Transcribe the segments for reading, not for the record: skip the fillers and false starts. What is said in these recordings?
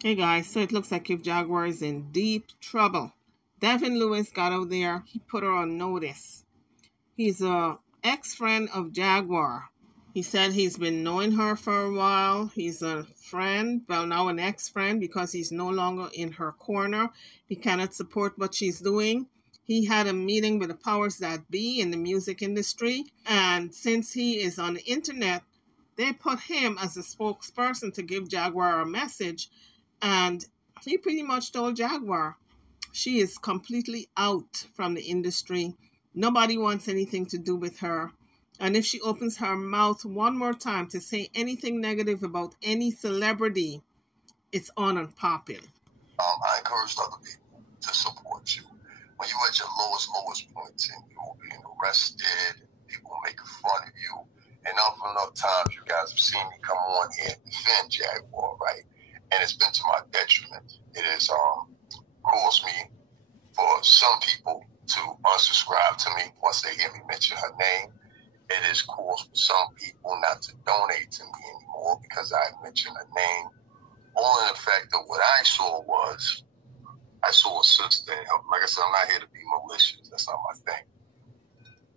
Hey guys, so it looks like if Jaguar is in deep trouble. Devin Lewis got out there, he put her on notice. He's a ex-friend of Jaguar. He said he's been knowing her for a while. He's a friend, well now an ex-friend because he's no longer in her corner. He cannot support what she's doing. He had a meeting with the powers that be in the music industry, and since he is on the internet, they put him as a spokesperson to give Jaguar a message, and he pretty much told Jaguar she is completely out from the industry. Nobody wants anything to do with her. And if she opens her mouth one more time to say anything negative about any celebrity, it's on and popping. I encouraged other people to support you. When you're at your lowest points and you're being arrested, people making fun of you, and enough times you guys have seen me come on here and defend Jaguar, right? And it's been to my detriment. It has caused me for some people to unsubscribe to me once they hear me mention her name. It has caused some people not to donate to me anymore because I mentioned her name. All in the fact that what I saw was, I saw a sister. Like I said, I'm not here to be malicious. That's not my thing.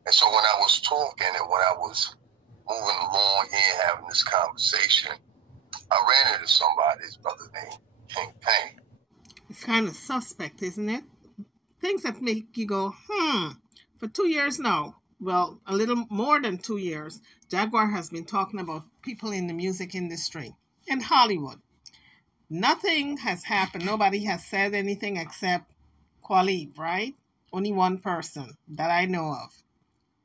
And so when I was talking and when I was moving along here having this conversation, I ran into somebody, his brother named King Payne. It's kind of suspect, isn't it? Things that make you go, For 2 years now, well, a little more than 2 years, Jaguar has been talking about people in the music industry in Hollywood. Nothing has happened. Nobody has said anything except Qualib, right? Only one person that I know of.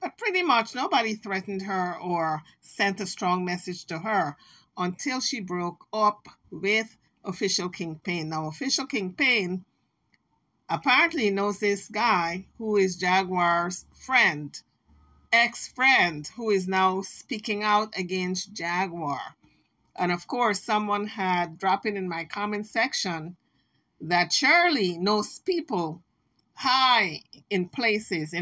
But pretty much nobody threatened her or sent a strong message to her until she broke up with Official King Payne. Now, Official King Payne apparently knows this guy who is Jaguar's friend, ex-friend, who is now speaking out against Jaguar. And of course, someone had dropped in my comment section that Shirley knows people high places.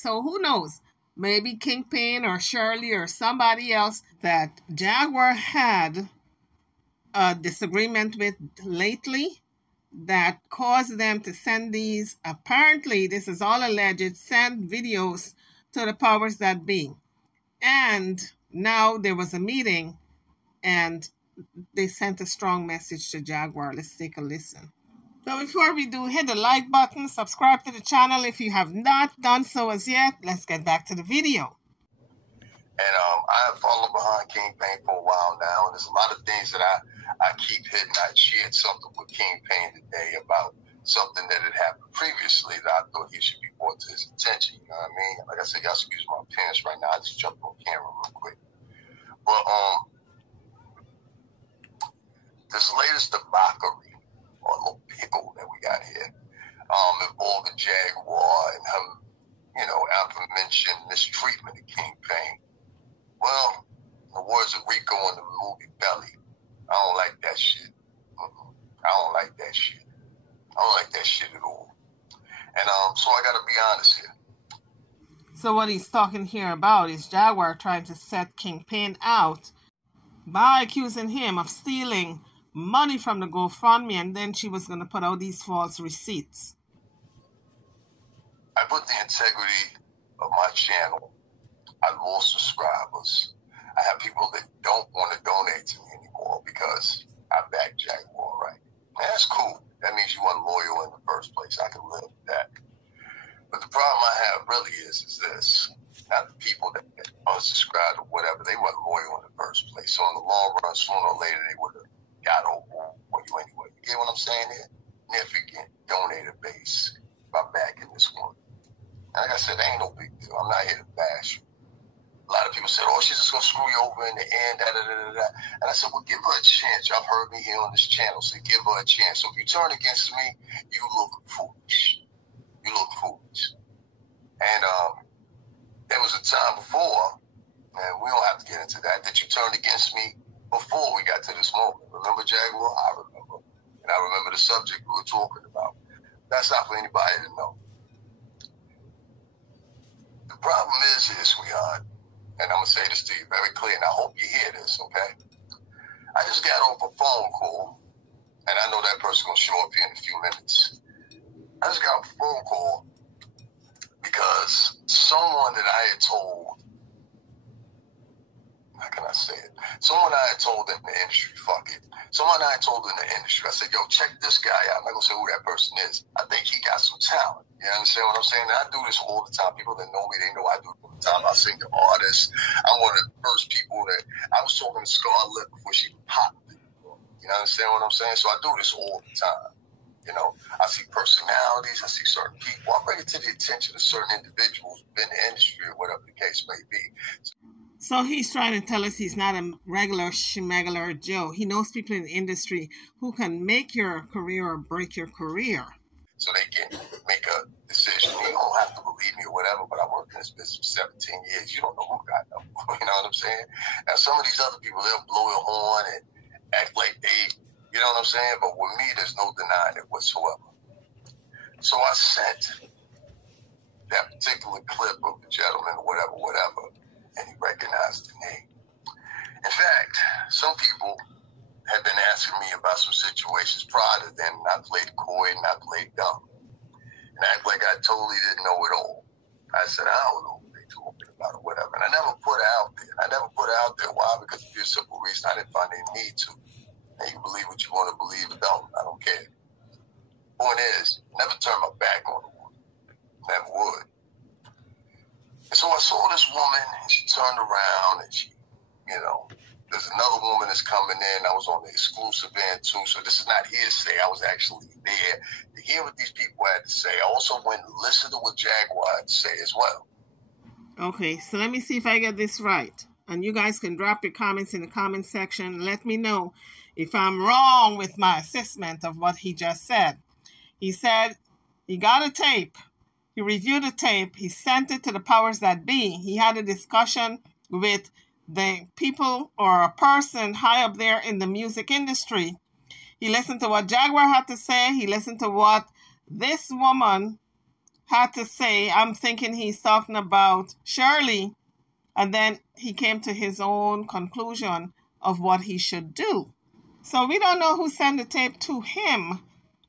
So who knows? Maybe Kingpin or Shirley or somebody else that Jaguar had a disagreement with lately that caused them to send these, apparently, this is all alleged, send videos to the powers that be. And now there was a meeting and they sent a strong message to Jaguar. Let's take a listen. So before we do, hit the like button, subscribe to the channel if you have not done so as yet. Let's get back to the video. And I have followed behind King Payne for a while now, and there's a lot of things that I keep hitting. I shared something with King Payne today about something that had happened previously that I thought he should be brought to his attention. You know what I mean? Like I said, y'all excuse my appearance right now. I just jumped on camera real quick. But this latest debauchery, or little pickle that we got here, involving Jaguar and him, aforementioned mistreatment of King Payne. Well, the words of Rico in the movie Belly, I don't like that shit. I don't like that shit. I don't like that shit at all. And so I got to be honest here. So what he's talking here about is Jaguar trying to set King Payne out by accusing him of stealing money from the GoFundMe, and then she was going to put out these false receipts. I put the integrity of my channel. I lost subscribers. I have people that don't want to donate to me anymore because I back Jaguar, right? And that's cool. That means you weren't loyal in the first place. I can live with that. But the problem I have really is this. Not the people that unsubscribed or whatever, they weren't loyal in the first place. So in the long run, sooner or later, they would have got over on you anyway. You get what I'm saying here? Significant donor base by backing this one. And like I said, ain't no big deal. I'm not here to bash you. A lot of people said, oh, she's just going to screw you over in the end, da-da-da-da-da. And I said, well, give her a chance. Y'all heard me here on this channel say, give her a chance. So if you turn against me, you look foolish. You look foolish. And there was a time before, and we don't have to get into that you turned against me before we got to this moment. Remember, Jaguar? I remember. And I remember the subject we were talking about. That's not for anybody to know. The problem is here, sweetheart, and I'm going to say this to you very clear, and I hope you hear this, okay? I just got off a phone call and I know that person's going to show up here in a few minutes. I just got a phone call because someone that I had told, how can I say it? Someone I had told in the industry, fuck it. Someone I had told in the industry, I said, yo, check this guy out. I'm not going to say who that person is. I think he got some talent. You understand what I'm saying? And I do this all the time. People that know me, they know I do it all the time. I sing to artists. I'm one of the first people that, I was talking to Scarlett before she popped. You understand what I'm saying? So I do this all the time. You know, I see personalities, I see certain people. I bring it to the attention of certain individuals within the industry or whatever the case may be. So he's trying to tell us he's not a regular schmegular Joe. He knows people in the industry who can make your career or break your career. So they can make a decision. You don't have to believe me or whatever, but I worked in this business for 17 years. You don't know who got them. You know what I'm saying? Now, some of these other people, they'll blow your horn and act like they, you know what I'm saying? But with me, there's no denying it whatsoever. So I sent that particular clip of the gentleman, whatever, and he recognized the name. In fact, some people had been asking me about some situations prior to then, and I played coy and I played dumb. And act like I totally didn't know it all. I said, I don't know what they talking about or whatever. And I never put it out there. Why? Because for a simple reason, I didn't find any need to. And you believe what you want to believe or don't. I don't care. Point is, never turn my back on a woman. Never would. And so I saw this woman, and she turned around, and she, you know, there's another woman that's coming in. I was on the exclusive end, too. So this is not hearsay. I was actually there to hear what these people had to say. I also went and listened to what Jaguar had to say as well. Okay, so let me see if I get this right. And you guys can drop your comments in the comment section. Let me know if I'm wrong with my assessment of what he just said. He said he got a tape. He reviewed the tape. He sent it to the powers that be. He had a discussion with the people or a person high up there in the music industry. He listened to what Jaguar had to say. He listened to what this woman had to say. I'm thinking he's talking about Shirley. And then he came to his own conclusion of what he should do. So we don't know who sent the tape to him.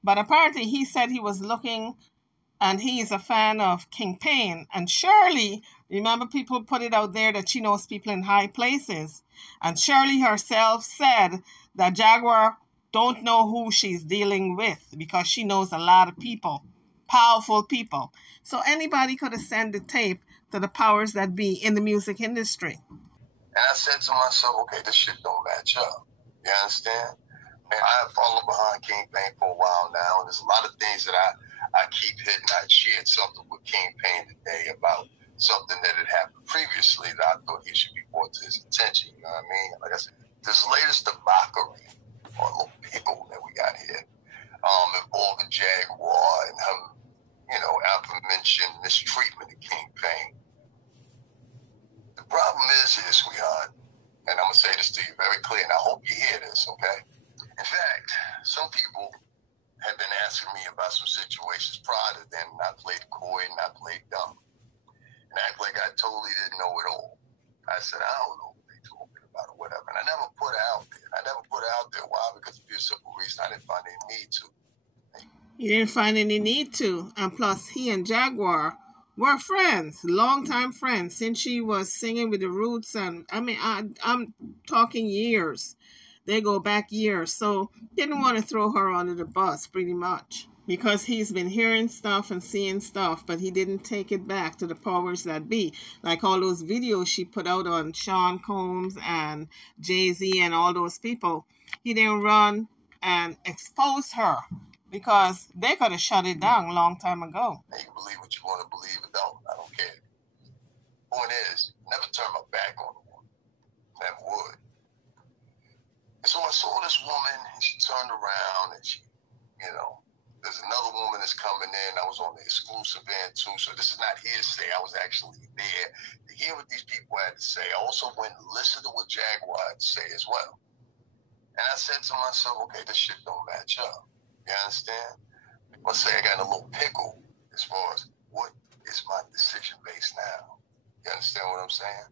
But apparently he said he was looking, and he is a fan of King Payne. And Shirley, remember, people put it out there that she knows people in high places. And Shirley herself said that Jaguar don't know who she's dealing with because she knows a lot of people, powerful people. So anybody could have sent the tape to the powers that be in the music industry. And I said to myself, okay, this shit don't match up. You understand? And I have followed behind King Payne for a while now, and there's a lot of things that I keep hitting. I shared something with King Payne today about something that had happened previously that I thought he should be brought to his attention. You know what I mean? Like I said, this latest debauchery, or little pickle that we got here, involving Jaguar and him, you know, aforementioned mistreatment of King Payne. The problem is here, sweetheart, and I'm going to say this to you very clear, and I hope you hear this, okay? In fact, some people have been asking me about some situations prior to then, and I played coy and I played dumb. And act like I totally didn't know it all. I said, I don't know what they talking about or whatever. And I never put it out there. Why? Because for a simple reason, I didn't find any need to. You didn't find any need to. And plus, he and Jaguar were friends, longtime friends, since she was singing with the Roots. And I mean, I'm talking years. They go back years. So didn't want to throw her under the bus, pretty much. Because he's been hearing stuff and seeing stuff, but he didn't take it back to the powers that be. Like all those videos she put out on Sean Combs and Jay-Z and all those people. He didn't run and expose her because they could have shut it down a long time ago. You can believe what you want to believe or don't. I don't care. Point is, never turn my back on a woman. Never would. And so I saw this woman, and she turned around, and she, you know, there's another woman that's coming in. I was on the exclusive end, too. So this is not hearsay. I was actually there to hear what these people had to say. I also went and listened to what Jaguar had to say as well. And I said to myself, okay, this shit don't match up. You understand? Let's say I got a little pickle as far as what is my decision base now. You understand what I'm saying?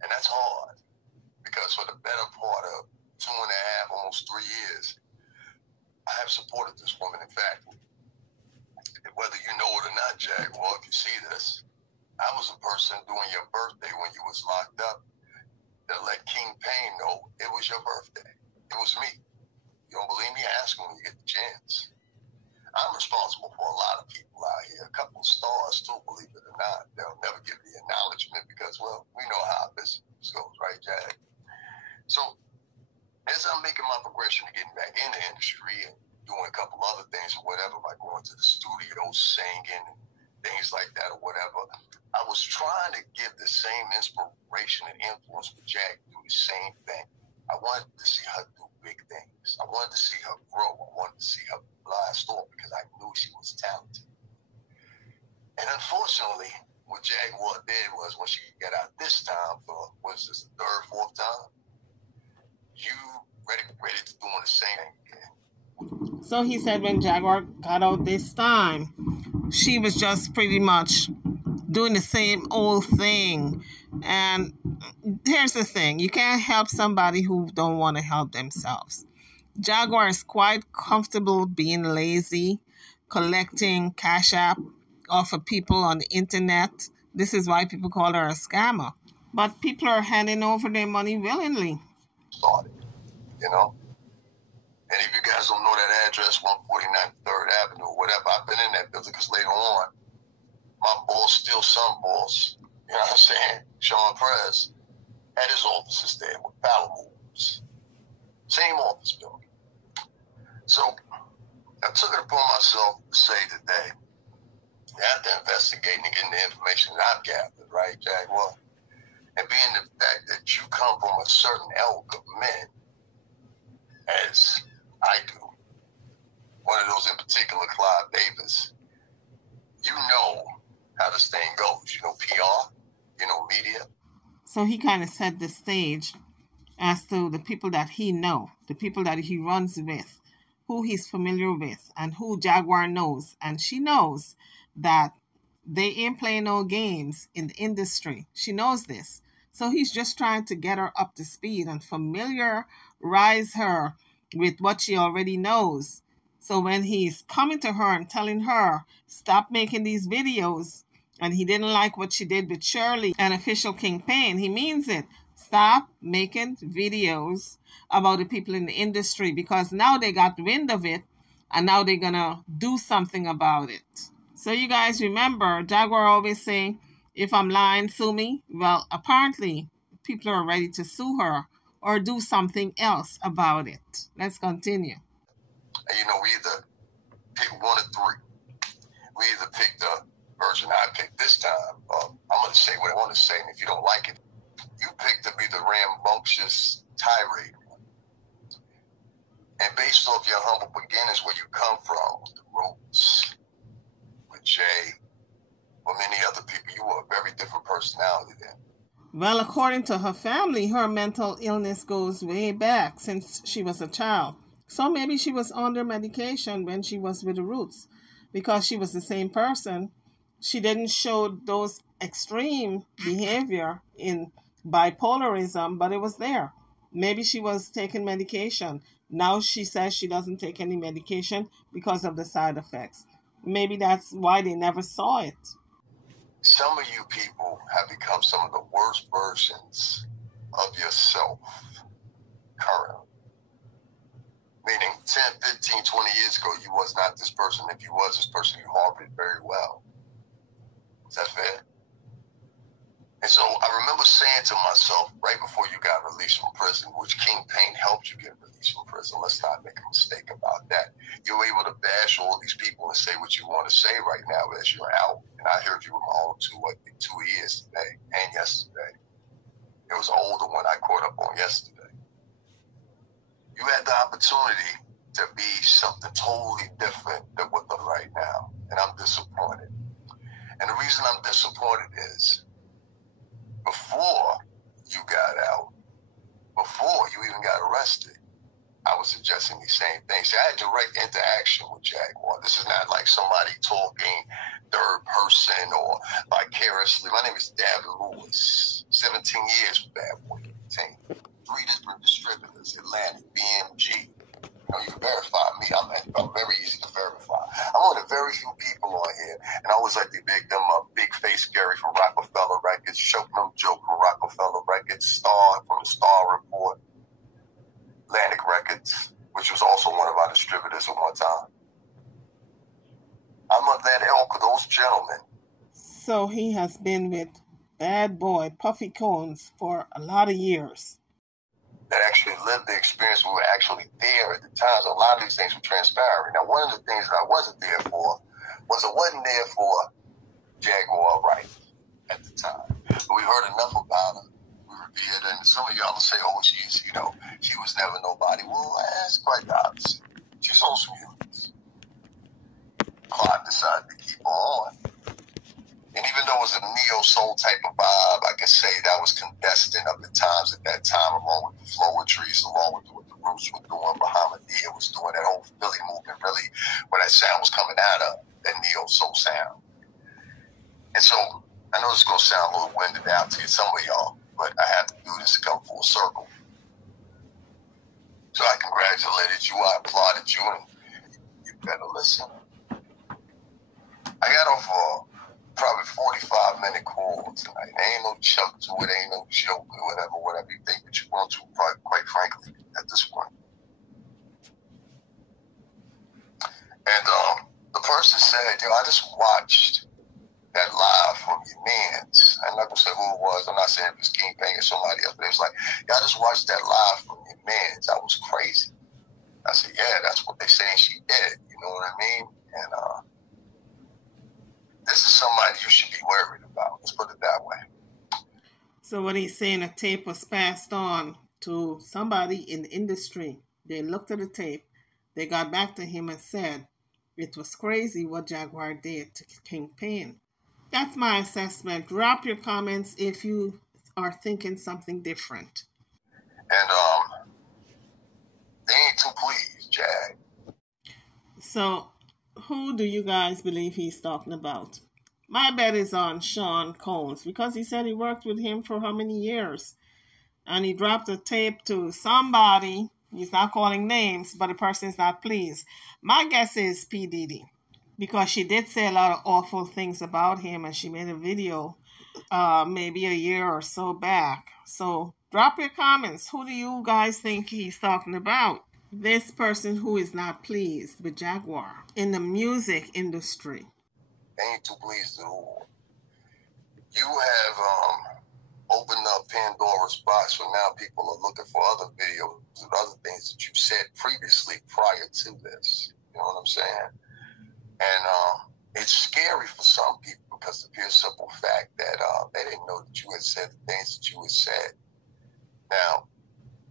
And that's hard. Because for the better part of 2.5, almost 3 years, I have supported this woman. In fact, whether you know it or not, Jaguar, if you see this, I was a person during your birthday when you was locked up that let King Payne know it was your birthday. It was me. You don't believe me? Ask him when you get the chance. I'm responsible for a lot of people out here. A couple of stars too, believe it or not. They'll never give the acknowledgement because, well, we know how business goes, right, Jag? So as I'm making my progression to getting back in the industry and doing a couple other things or whatever, like going to the studio, singing, and things like that or whatever, I was trying to give the same inspiration and influence for Jag to do the same thing. I wanted to see her do big things. I wanted to see her grow. I wanted to see her blast off because I knew she was talented. And unfortunately, what Jaguar did was when she got out this time for, what is this, the third, fourth time, you ready to doing the same thing again. So he said when Jaguar got out this time, she was just pretty much doing the same old thing. And here's the thing. You can't help somebody who don't want to help themselves. Jaguar is quite comfortable being lazy, collecting cash app off of people on the internet. This is why people call her a scammer. But people are handing over their money willingly. Started, you know? And if you guys don't know that address, 149 3rd Avenue, or whatever, I've been in that building because later on, my boss, still some boss, you know what I'm saying, Sean Prez, had his offices there with power moves. Same office building. So I took it upon myself to say today, after investigating and getting the information that I've gathered, right, Jaguar, and being the fact that you come from a certain ilk of men, as I do, one of those in particular, Clive Davis, you know how this thing goes. You know PR, you know media. So he kind of set the stage as to the people that he know, the people that he runs with, who he's familiar with, and who Jaguar knows. And she knows that they ain't playing no games in the industry. She knows this. So he's just trying to get her up to speed and familiarize her with what she already knows. So when he's coming to her and telling her, stop making these videos, and he didn't like what she did with Shirley and official King Payne, he means it. Stop making videos about the people in the industry because now they got wind of it and now they're going to do something about it. So you guys remember, Jaguar always saying, if I'm lying, sue me. Well, apparently people are ready to sue her or do something else about it. Let's continue. And you know, we either pick one of three. We either pick the version I picked this time. I'm going to say what I want to say, and if you don't like it, you pick to be the rambunctious tirade one. And based off your humble beginnings, where you come from, the roots, with Jay, or many other people, you were a very different personality then. Well, according to her family, her mental illness goes way back since she was a child. So maybe she was under medication when she was with the Roots because she was the same person. She didn't show those extreme behavior in bipolarism, but it was there. Maybe she was taking medication. Now she says she doesn't take any medication because of the side effects. Maybe that's why they never saw it. Some of you people have become some of the worst versions of yourself currently. Meaning 10, 15, 20 years ago, you was not this person. If you was this person, you harbored it very well. Is that fair? And so I remember saying to myself right before you got released from prison, which King Payne helped you get released from prison. Let's not make a mistake about that. You were able to bash all these people and say what you want to say right now as you're out. And I heard you were my own 2 years today and yesterday. It was an older one I caught up on yesterday. You had the opportunity to be something totally different than what they're right now. And I'm disappointed. And the reason I'm disappointed is before you got out, before you even got arrested, I was suggesting these same things. See, I had direct interaction with Jaguar. This is not like somebody talking third person or vicariously. My name is Davin Lewis, 17 years with Bad Boy Team. 3 different distributors, Atlantic, BMG. You know, you can verify me. I'm at which was also one of our distributors at one time. I'm of that ilk of those gentlemen. So he has been with Bad Boy Puffy Combs for a lot of years. That actually lived the experience. We were actually there at the time. So a lot of these things were transpiring. Now, one of the things that I wasn't there for was I wasn't there for Jaguar Wright at the time. But we heard enough about her. We revered her. And some of y'all will say, oh, she's, she was never nobody. Well, that's quite the opposite. She's on some units. Clark decided to keep her on. And even though it was a neo-soul type of vibe, I can say that was condensing of the times at that time, along with the Floetries, along with what the Roots were doing, Bahamadia was doing, that whole Philly movement, really, where that sound was coming out of, that neo-soul sound. And so, I know this is going to sound a little winded out to some of y'all, but I have to do this to come full circle. So I congratulated you, I applauded you, and you better listen. I got off probably 45-minute call tonight. Ain't no chuck to it, ain't no joke or whatever you think that you want to, probably, quite frankly, at this point. And the person said, I just watched that live from your mans. I'm not going to say who it was. I'm not saying it was King Payne or somebody else, but it was like, I just watched that live from your mans. That was crazy. I said, yeah, that's what they saying she did. You know what I mean? And this is somebody you should be worried about. Let's put it that way. So what he's saying, a tape was passed on to somebody in the industry. They looked at the tape. They got back to him and said, it was crazy what Jaguar did to King Payne. That's my assessment. Drop your comments if you are thinking something different. And they ain't too pleased, Jag. So who do you guys believe he's talking about? My bet is on Sean Combs, because he said he worked with him for how many years? And he dropped a tape to somebody. He's not calling names, but the person's not pleased. My guess is P. Diddy, because she did say a lot of awful things about him, and she made a video maybe a year or so back. So drop your comments. Who do you guys think he's talking about? This person who is not pleased with Jaguar in the music industry. Ain't too pleased at all. You have opened up Pandora's box, for now people are looking for other videos and other things that you've said previously prior to this. You know what I'm saying? And it's scary for some people because of the pure simple fact that they didn't know that you had said the things that you had said. Now,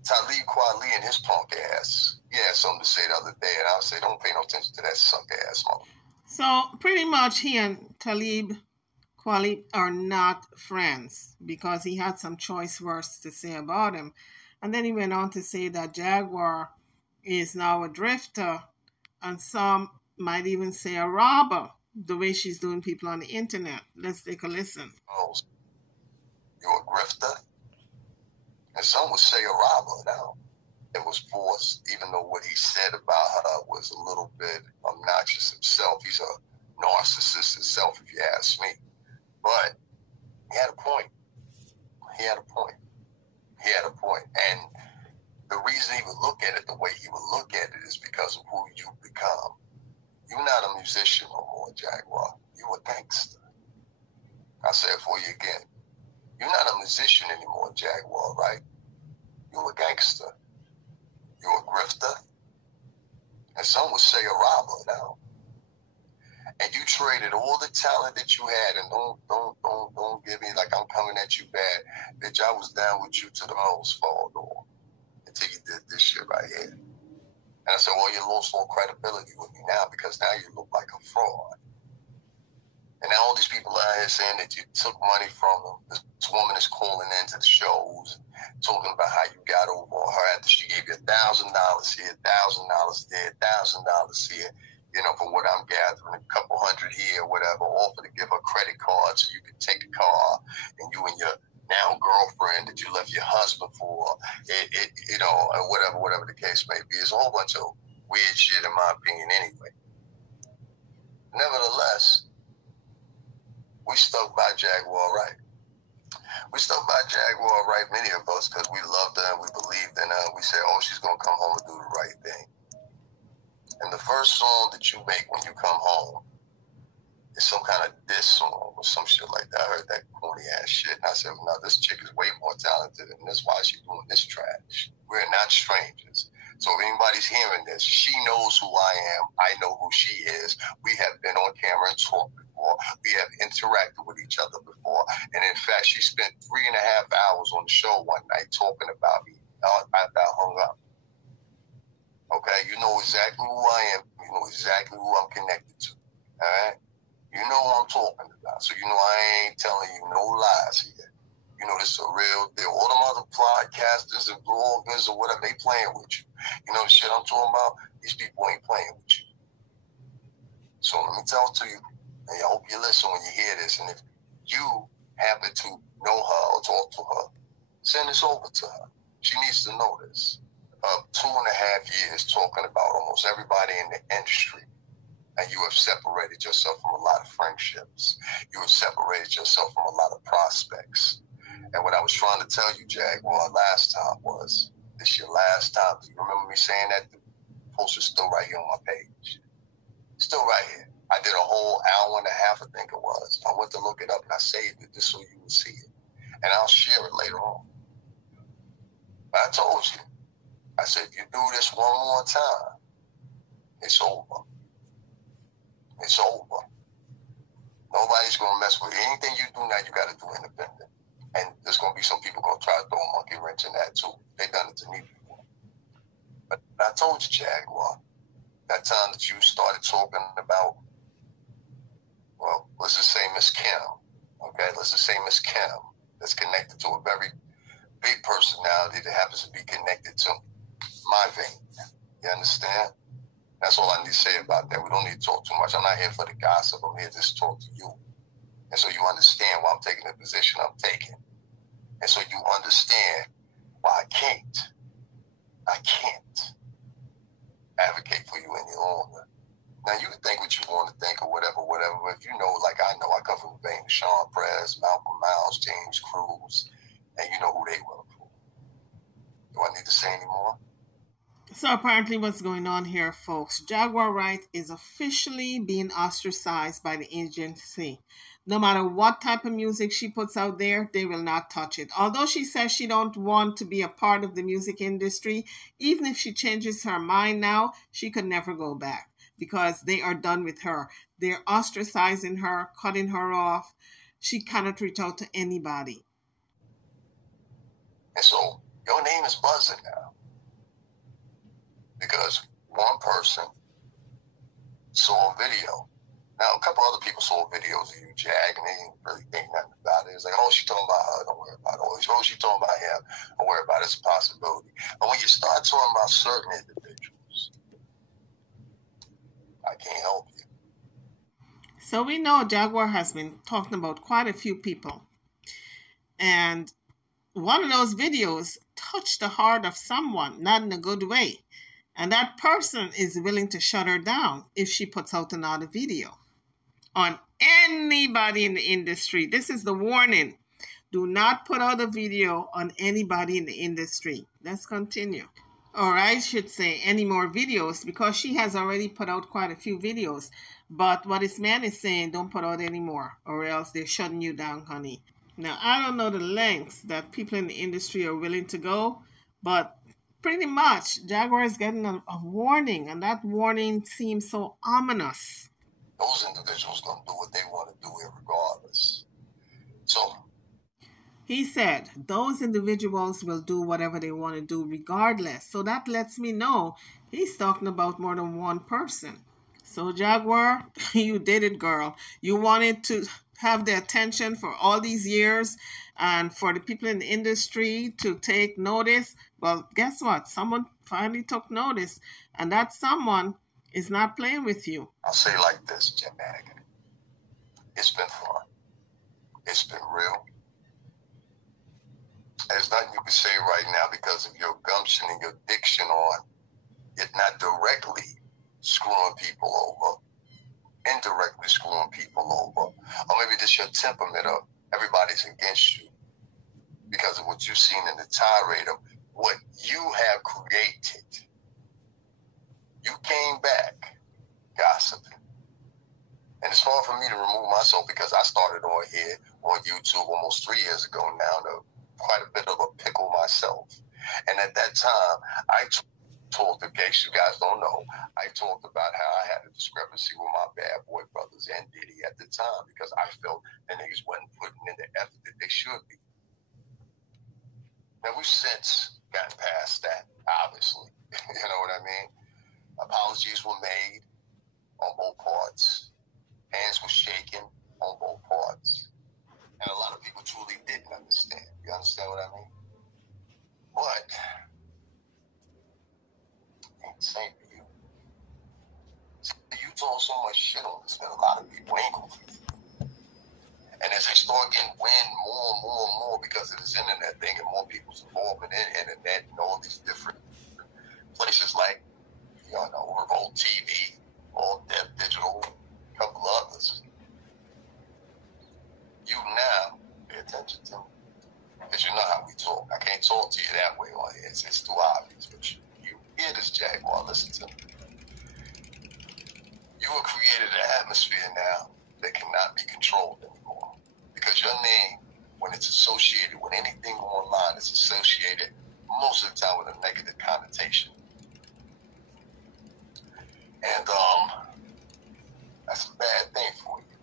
Talib Kweli and his punk ass, he had something to say the other day, and I would say, don't pay no attention to that suck ass mother. So pretty much he and Talib Kweli are not friends, because he had some choice words to say about him. And then he went on to say that Jaguar is now a drifter, and some might even say a robber, the way she's doing people on the internet. Let's take a listen. Oh, you're a grifter? And some would say a robber now. It was forced, even though what he said about her was a little bit obnoxious himself. He's a narcissist himself, if you ask me. But he had a point. He had a point. He had a point. And the reason he would look at it the way he would look at it is because of who you become. You're not a musician no more, Jaguar. You're a gangster. I say it for you again. You're not a musician anymore, Jaguar, right? You're a gangster. You're a grifter. And some would say a robber now. And you traded all the talent that you had, and don't give me like I'm coming at you bad. Bitch, I was down with you to the most fall door until you did this shit right here. And I said, well, you lost all credibility with me now, because now you look like a fraud. And now all these people out here saying that you took money from them. This woman is calling into the shows, talking about how you got over on her after she gave you $1,000 here, $1,000 there, $1,000 here. You know, from what I'm gathering, a couple hundred here, whatever, offer to give her credit card so you can take a car, and you and your now girlfriend that you left your husband for, you know, whatever the case may be. It's a whole bunch of weird shit, in my opinion, anyway. Nevertheless, we stuck by Jaguar Wright. We stuck by Jaguar Wright, many of us, because we loved her and we believed in her. We said, oh, she's going to come home and do the right thing. first song that you make when you come home is some kind of diss song or some shit like that. I heard that corny ass shit, and I said, well, no, this chick is way more talented, and that's why she's doing this trash. We're not strangers. So if anybody's hearing this, she knows who I am. I know who she is. We have been on camera and talked before. We have interacted with each other before. And in fact, she spent 3.5 hours on the show one night talking about me after I hung up. Okay, you know exactly who I am. You know exactly who I'm connected to. All right? You know what I'm talking about. So you know I ain't telling you no lies here. You know, this is a real deal. All them other podcasters and bloggers or whatever, they playing with you. You know the shit I'm talking about? These people ain't playing with you. So let me tell it to you, and I hope you listen when you hear this. And if you happen to know her or talk to her, send this over to her. She needs to know this. 2.5 years talking about almost everybody in the industry, and you have separated yourself from a lot of friendships. You have separated yourself from a lot of prospects. And what I was trying to tell you, Jaguar, last time was, this your last time. Do you remember me saying that? The poster's still right here on my page. Still right here. I did a whole hour and a half, I think it was. I went to look it up and I saved it just so you would see it. And I'll share it later on. But I told you, I said, if you do this one more time, it's over. It's over. Nobody's going to mess with you. Anything you do now, you got to do independent. And there's going to be some people going to try to throw a monkey wrench in that too. They've done it to me before. But I told you, Jaguar, that time that you started talking about, well, let's just say Miss Kim. Okay, let's just say Miss Kim, that's connected to a very big personality that happens to be connected to my vein. You understand? That's all I need to say about that. We don't need to talk too much. I'm not here for the gossip. I'm here just to talk to you. And so you understand why I'm taking the position I'm taking. And so you understand why I can't advocate for you any longer. Now, you can think what you want to think or whatever, but if you know, like I know, I come from the vein of Sean Prez, Malcolm Miles, James Cruz, and you know who they work for. Do I need to say any more? So apparently what's going on here, folks, Jaguar Wright is officially being ostracized by the agency. No matter what type of music she puts out there, they will not touch it. Although she says she don't want to be a part of the music industry, even if she changes her mind now, she could never go back because they are done with her. They're ostracizing her, cutting her off. She cannot reach out to anybody. And so your name is buzzing now. Because one person saw a video. Now, a couple other people saw videos of you, Jag, and they didn't really think nothing about it. It's like, oh, she's talking about her, don't worry about it. Oh, she's talking about him, don't worry about it. It's a possibility. But when you start talking about certain individuals, I can't help you. So we know Jaguar has been talking about quite a few people. And one of those videos touched the heart of someone, not in a good way. And that person is willing to shut her down if she puts out another video on anybody in the industry. This is the warning. Do not put out a video on anybody in the industry. Let's continue. Or I should say any more videos, because she has already put out quite a few videos. But what this man is saying, don't put out any more or else they're shutting you down, honey. Now, I don't know the lengths that people in the industry are willing to go, but pretty much, Jaguar is getting a warning, and that warning seems so ominous. Those individuals going to do what they want to do regardless. So, he said, those individuals will do whatever they want to do regardless. So that lets me know he's talking about more than one person. So Jaguar, you did it, girl. You wanted to have the attention for all these years and for the people in the industry to take notice. Well, guess what? Someone finally took notice, and that someone is not playing with you. I'll say like this, Jag. It's been fun. It's been real. There's nothing you can say right now because of your gumption and your diction on it not directly screwing people over, indirectly screwing people over, or maybe just your temperament of everybody's against you because of what you've seen in the tirade of what you have created. You came back for me to remove myself because I started on here on YouTube almost 3 years ago now, quite a bit of a pickle myself. And at that time, I talked, in case you guys don't know, I talked about how I had a discrepancy with my Bad Boy brothers and Diddy at the time because I felt the niggas wasn't putting in the effort that they should be. Now, we've since gotten past that, obviously. You know what I mean? Apologies were made on both parts. Hands were shaken on both parts. And a lot of people truly didn't understand. You understand what I mean? But, I ain't saying to you. See, you talk so much shit on this that a lot of people ain't gonna forget. And as they start getting wind more and more and more because of this internet thing and more people's involvement in the internet and all these different places like, you know, Revolt TV, All Deaf Digital, a couple others. You now pay attention to me. Because you know how we talk. I can't talk to you that way on here. It's too obvious. But you hear this, Jaguar, listen to me. You have created an atmosphere now that cannot be controlled anymore. Because your name, when it's associated with anything online, is associated most of the time with a negative connotation. And that's a bad thing for you.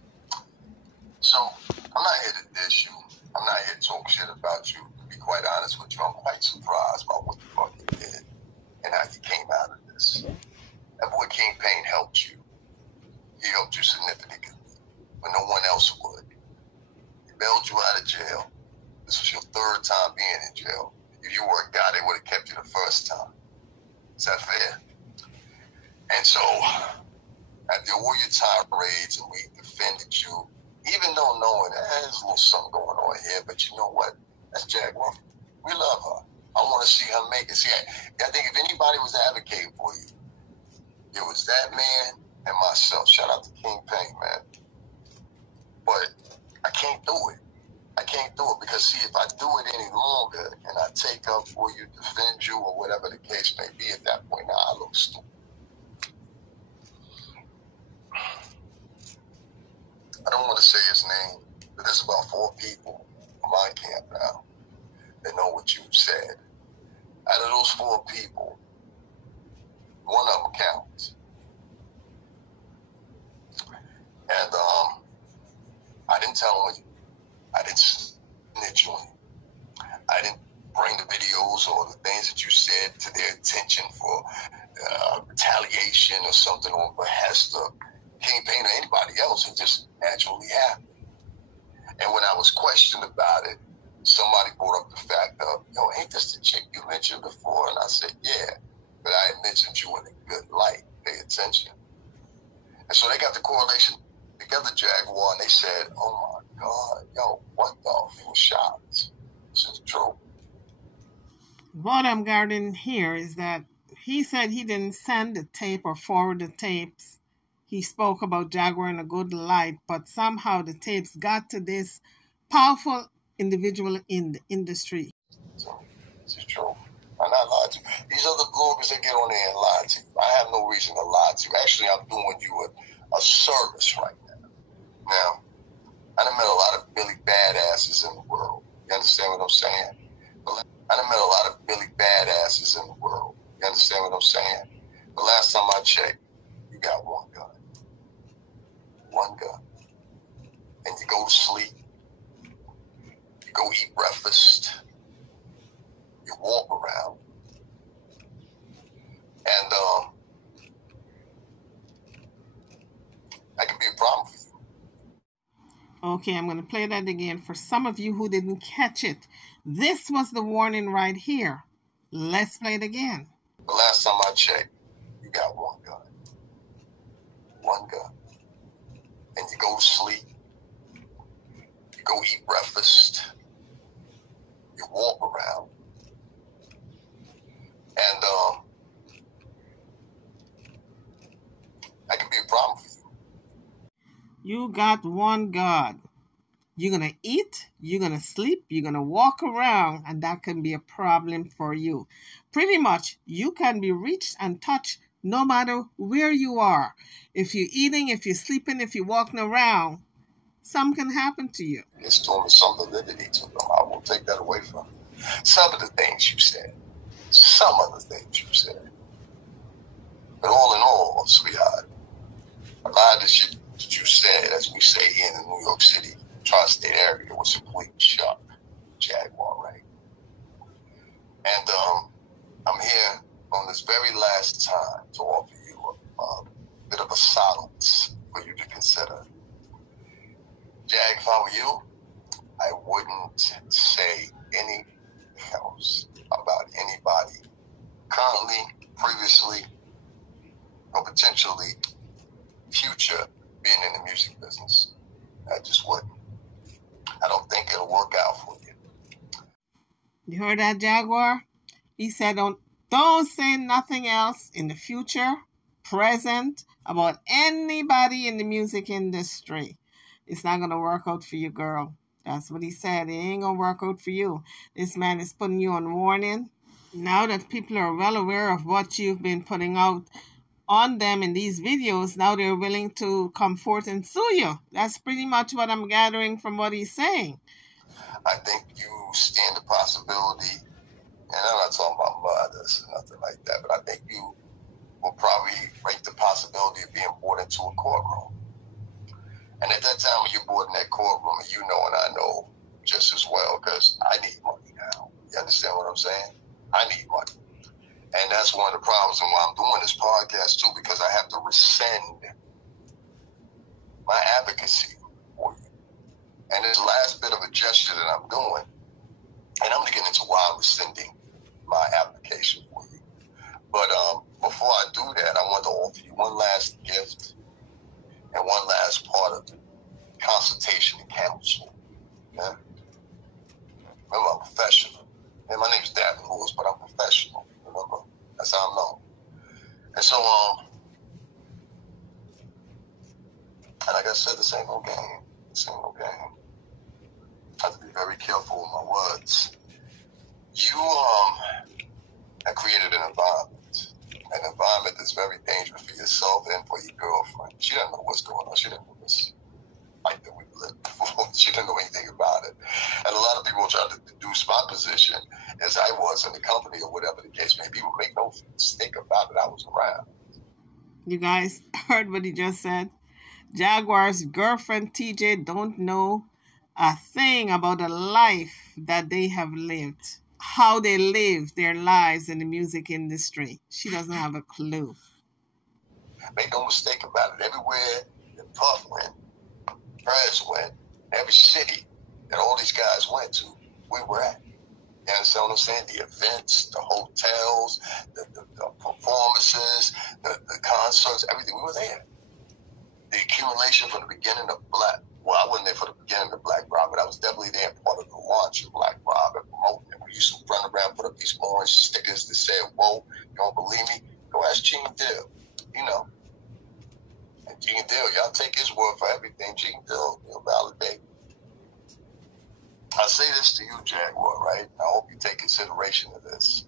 So I'm not here to diss you. I'm not here to talk shit about you. To be quite honest with you, I'm quite surprised by what the fuck you did and how you came out of this. That boy King Payne helped you. He helped you significantly when no one else would. He bailed you out of jail. This was your third time being in jail. If you were a guy, they would have kept you the first time. Is that fair? And so, after all your tirades and we defended you, even though knowing there's a little something going on here, but you know what? That's Jaguar. We love her. I want to see her make it. See, I think if anybody was advocating for you, it was that man and myself. Shout out to King Payne, man. But I can't do it. I can't do it because, see, if I do it any longer and I take up for you, defend you, or whatever the case may be at that point, now I look stupid. I don't want to say his name, but there's about 4 people in my camp now that know what you've said. Out of those 4 people, one of them counts. And I didn't tell him, I didn't snitch on him. I didn't bring the videos or the things that you said to their attention for retaliation or something on behest of King Payne or anybody else. It just naturally happened. And when I was questioned about it, somebody brought up the fact of, yo, ain't this the chick you mentioned before? And I said, yeah, but I had mentioned you in a good light. Pay attention. And so they got the correlation together, Jaguar, and they said, oh my God, yo, what the? They were shocked. This is true. What I'm gathering here is that he said he didn't send the tape or forward the tapes. He spoke about Jaguar in a good light, but somehow the tapes got to this powerful individual in the industry. So, this is true. I'm not lying to you. These other bloggers, they get on there and lie to you. I have no reason to lie to you. Actually, I'm doing you a service right now. Now, I done met a lot of Billy badasses in the world. You understand what I'm saying? I done met a lot of Billy badasses in the world. You understand what I'm saying? The last time I checked, you got one gun. One gun. And you go to sleep. You go eat breakfast. You walk around. And that can be a problem for you. Okay, I'm going to play that again for some of you who didn't catch it. This was the warning right here. Let's play it again. The last time I checked, you got one gun. One gun. And you go to sleep. You go eat breakfast. You walk around. And that can be a problem for you. You got one God. You're going to eat, you're going to sleep, you're going to walk around, and that can be a problem for you. Pretty much, you can be reached and touched no matter where you are. If you're eating, if you're sleeping, if you're walking around, something can happen to you. It's doing some validity to them. I will take that away from you. Some of the things you said. Some of the things you said. But all in all, sweetheart, a lot of the shit that you said, as we say here in the New York City tri-state area, was complete shock. Jaguar, right? And I'm here on this very last time to offer you a bit of a solace for you to consider. Jag, if I were you, I wouldn't say anything else about anybody currently, previously, or potentially future being in the music business. I just wouldn't. I don't think it'll work out for you. You heard that, Jaguar? He said, don't say nothing else in the future, present, about anybody in the music industry. It's not going to work out for you, girl. That's what he said. It ain't going to work out for you. This man is putting you on warning. Now that people are well aware of what you've been putting out on them in these videos, now they're willing to come forth and sue you. That's pretty much what I'm gathering from what he's saying. I think you stand the possibility, and I'm not talking about murders or nothing like that, but I think you will probably rank the possibility of being brought into a courtroom. And at that time when you're brought in that courtroom, and you know and I know just as well, because I need money now. You understand what I'm saying? I need money. And that's one of the problems and why I'm doing this podcast too, because I have to rescind my advocacy for you. And this last bit of a gesture that I'm doing, and I'm going to get into why I'm rescinding my application for you. But before I do that, I want to offer you one last gift and one last part of consultation and counsel. Yeah? Remember, I'm professional. And my name is Davin Lewis, but I'm professional. Remember, that's how I'm known. And so, and like I said, this ain't no game. This ain't no game. I have to be very careful with my words. You have created an environment that's very dangerous for yourself and for your girlfriend. She doesn't know what's going on. She didn't know this life that we lived before. She didn't know anything about it. And a lot of people try to deduce my position as I was in the company or whatever the case may be. But make no mistake about it, I was around. You guys heard what he just said? Jaguar's girlfriend TJ don't know a thing about the life that they have lived, how they live their lives in the music industry. She doesn't have a clue. Make no mistake about it. Everywhere that Puff went, Prez went, every city that all these guys went to, we were at. You understand what I'm saying? The events, the hotels, the performances, the concerts, everything, we were there. The accumulation from the beginning of Black, well, I wasn't there for the beginning of Black Rob, but I was definitely there part of the launch of Black Rob and promoting it. We used to run around, put up these orange stickers that said, whoa, you don't believe me? Go ask Gene Dill, you know. And Gene Dill, y'all take his word for everything. Gene Dill, he'll validate. I say this to you, Jaguar, right? I hope you take consideration of this.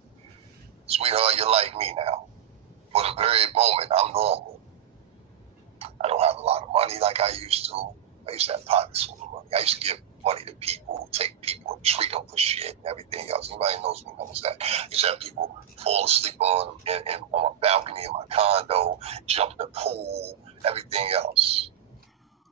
Sweetheart, you're like me now. For the very moment, I'm normal. I don't have a lot of money like I used to. I used to have pockets full of money. I used to give money to people, take people and treat them for shit and everything else. Anybody knows me knows that. I used to have people fall asleep on my balcony in my condo, jump in the pool, everything else.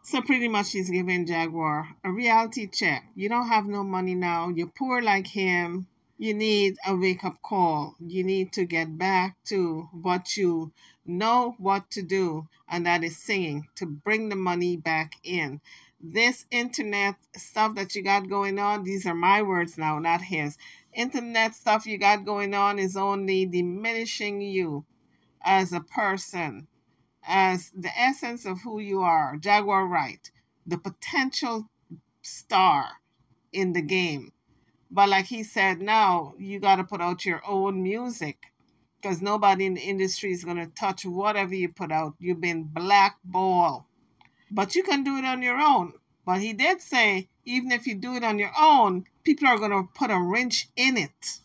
So pretty much he's giving Jaguar a reality check. You don't have no money now. You're poor like him. You need a wake-up call. You need to get back to what you know what to do, and that is singing, to bring the money back in. This internet stuff that you got going on, these are my words now, not his. Internet stuff you got going on is only diminishing you as a person, as the essence of who you are. Jaguar right, the potential star in the game. But like he said, now you got to put out your own music, because nobody in the industry is going to touch whatever you put out. You've been blackballed. But you can do it on your own. But he did say, even if you do it on your own, people are going to put a wrench in it.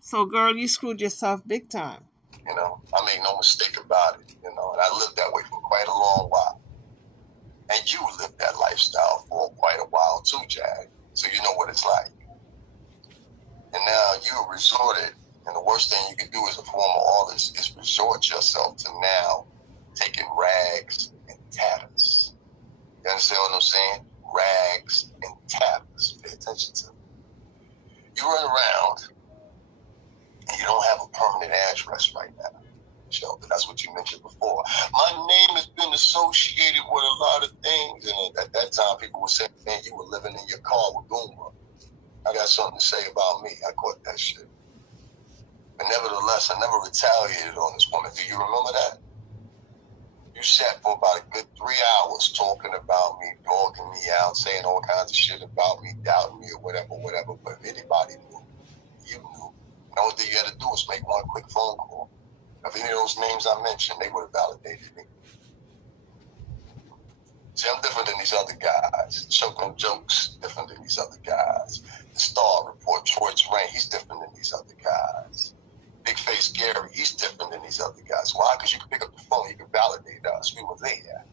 So, girl, you screwed yourself big time. You know, I make no mistake about it, you know, and I lived that way for quite a long while. And you lived that lifestyle for quite a while too, Jag. So you know what it's like. And now you resorted, and the worst thing you can do as a former artist is resort yourself to now taking rags and tatters. You understand what I'm saying? Rags and tatters. Pay attention to it. You run around and you don't have a permanent address right now, Shelby. That's what you mentioned before. My name has been associated with a lot of things. And at that time, people were saying, man, you were living in your car with Goomba. I got something to say about me. I caught that shit. But nevertheless, I never retaliated on this woman. Do you remember that? You sat for about a good 3 hours talking about me, dogging me out, saying all kinds of shit about me, doubting me or whatever. But if anybody knew, you knew. And all you had to do was make one quick phone call. If any of those names I mentioned, they would have validated me. See, I'm different than these other guys. Choking Jokes, different than these other guys. The Star Report, Troy Terrain, he's different than these other guys. Big Face Gary, he's different than these other guys. Why? Because you can pick up the phone, you can validate us. We were there.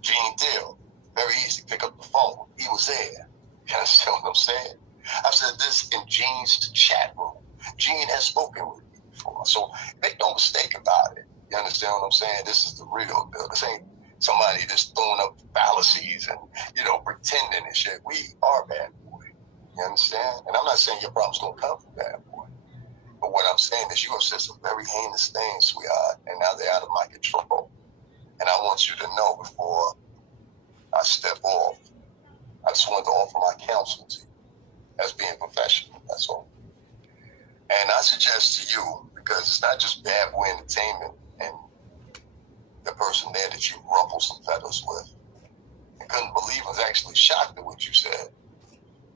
Gene Dill, very easy. Pick up the phone. He was there. You understand what I'm saying? I've said this in Gene's chat room. Gene has spoken with me before. So make no mistake about it. You understand what I'm saying? This is the real deal. This ain't somebody just throwing up fallacies and, you know, pretending and shit. We are Bad Boy. You understand? And I'm not saying your problem's going to come from Bad Boy. But what I'm saying is you have said some very heinous things, sweetheart, and now they're out of my control. And I want you to know before I step off, I just wanted to offer my counsel to you as being professional, that's all. And I suggest to you, because it's not just Bad Boy Entertainment and the person there that you ruffled some feathers with. I couldn't believe I was actually shocked at what you said.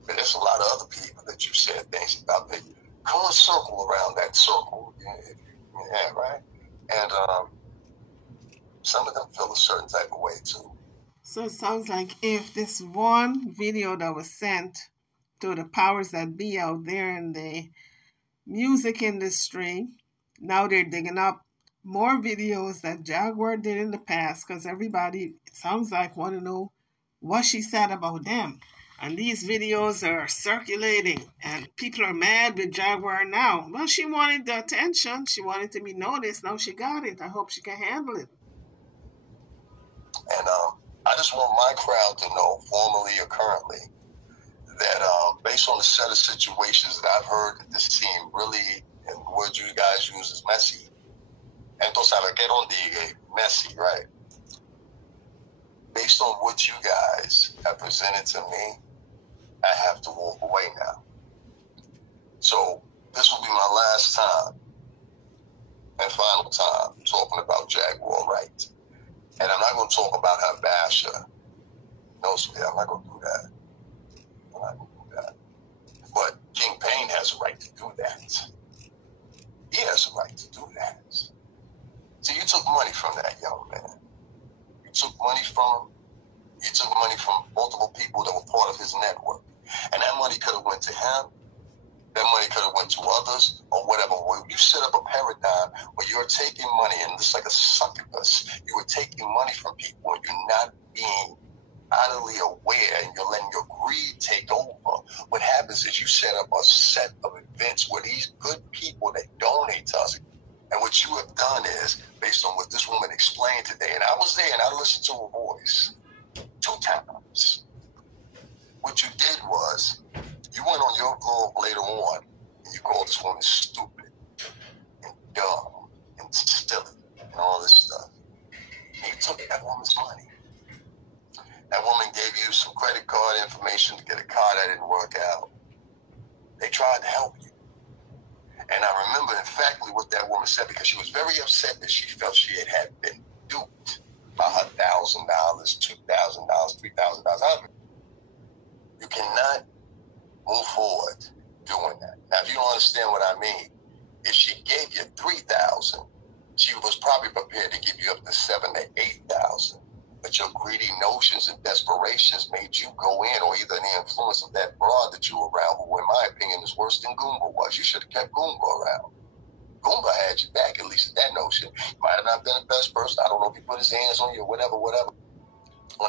But there's a lot of other people that you said things about. They come and circle around that circle. Yeah, right? And some of them feel a certain type of way too. So it sounds like if this one video that was sent to the powers that be out there in the music industry, now they're digging up more videos that Jaguar did in the past because everybody, it sounds like, want to know what she said about them. And these videos are circulating and people are mad with Jaguar now. Well, she wanted the attention. She wanted to be noticed. Now she got it. I hope she can handle it. And I just want my crowd to know, formally or currently, that based on the set of situations that I've heard, that this seemed really, and the word you guys use is messy. Entonces, a ver qué no diga, messy, right? Based on what you guys have presented to me, I have to walk away now. So this will be my last time and final time talking about Jaguar, right? And I'm not going to talk about her basher. No, sweetie, I'm not going to do that. I'm not going to do that. But King Payne has a right to do that. He has a right to do that. See, you took money from that young man. You took money from him. You took money from multiple people that were part of his network. And that money could have went to him. That money could have went to others or whatever. When you set up a paradigm where you're taking money, and it's like a succubus, you were taking money from people and you're not being utterly aware and you're letting your greed take over. What happens is you set up a set of events where these good people that donate to us, and what you have done is, based on what this woman explained today, and I was there and I listened to her voice 2 times. What you did was, you went on your vlog later on, and you called this woman stupid and dumb and silly and all this stuff. And you took that woman's money. That woman gave you some credit card information to get a car that didn't work out. They tried to help you. And I remember exactly what that woman said, because she was very upset that she felt she had been duped by her $1,000, $2,000, $3,000. You cannot move forward doing that. Now, if you don't understand what I mean, if she gave you $3,000, she was probably prepared to give you up to $7,000 to $8,000. But your greedy notions and desperations made you go in, or either the influence of that broad that you were around, who in my opinion is worse than Goomba was. You should have kept Goomba around. Goomba had your back, at least that notion. Might have not been the best person. I don't know if he put his hands on you or whatever. When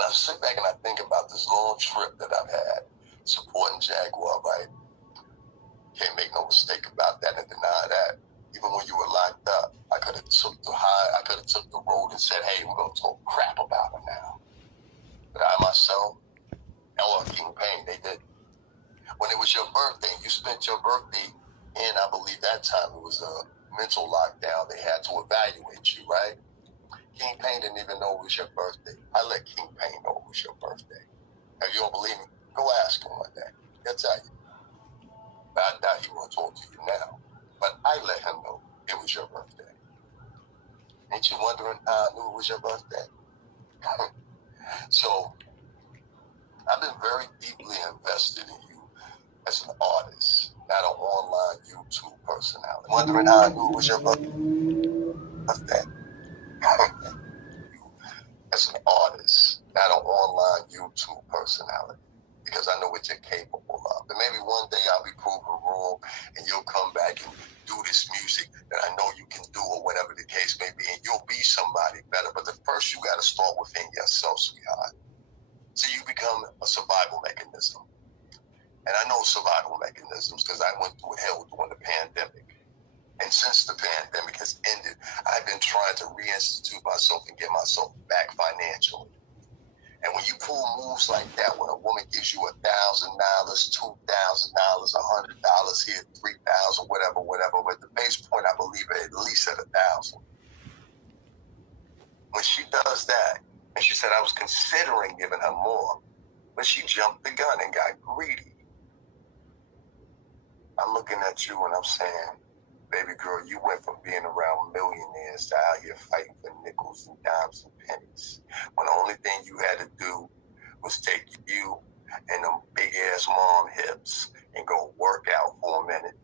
I sit back and I think about this long trip that I've had supporting Jaguar, right? Can't make no mistake about that and deny that. Even when you were locked up, I could have took the road and said, hey, we're going to talk crap about her now. But I myself, or King Pain, they did. When it was your birthday, you spent your birthday in, I believe that time it was a mental lockdown. They had to evaluate you, right? King Pain didn't even know it was your birthday. I let King Pain know it was your birthday. If you don't believe me, go ask him one day. He'll tell you. But I doubt he will talk to you now. But I let him know it was your birthday. Ain't you wondering how I knew it was your birthday? So, I've been very deeply invested in you as an artist, not an online YouTube personality. Wondering how I knew it was your birthday. As an artist, not an online YouTube personality. Because I know what you're capable of. And maybe one day I'll be proven wrong and you'll come back and do this music that I know you can do or whatever the case may be, and you'll be somebody better. But first you got to start within yourself, sweetheart. So you become a survival mechanism. And I know survival mechanisms because I went through hell during the pandemic. And since the pandemic has ended, I've been trying to reinstitute myself and get myself back financially. And when you pull moves like that, when a woman gives you $1,000, $2,000, $100 here, $3,000, whatever, but the base point, I believe, at least at $1,000. When she does that, and she said I was considering giving her more, but she jumped the gun and got greedy. I'm looking at you and I'm saying, baby girl, you went from being around millionaires to out here fighting for nickels and dimes and pennies. When the only thing you had to do was take you and them big-ass mom hips and go work out for a minute.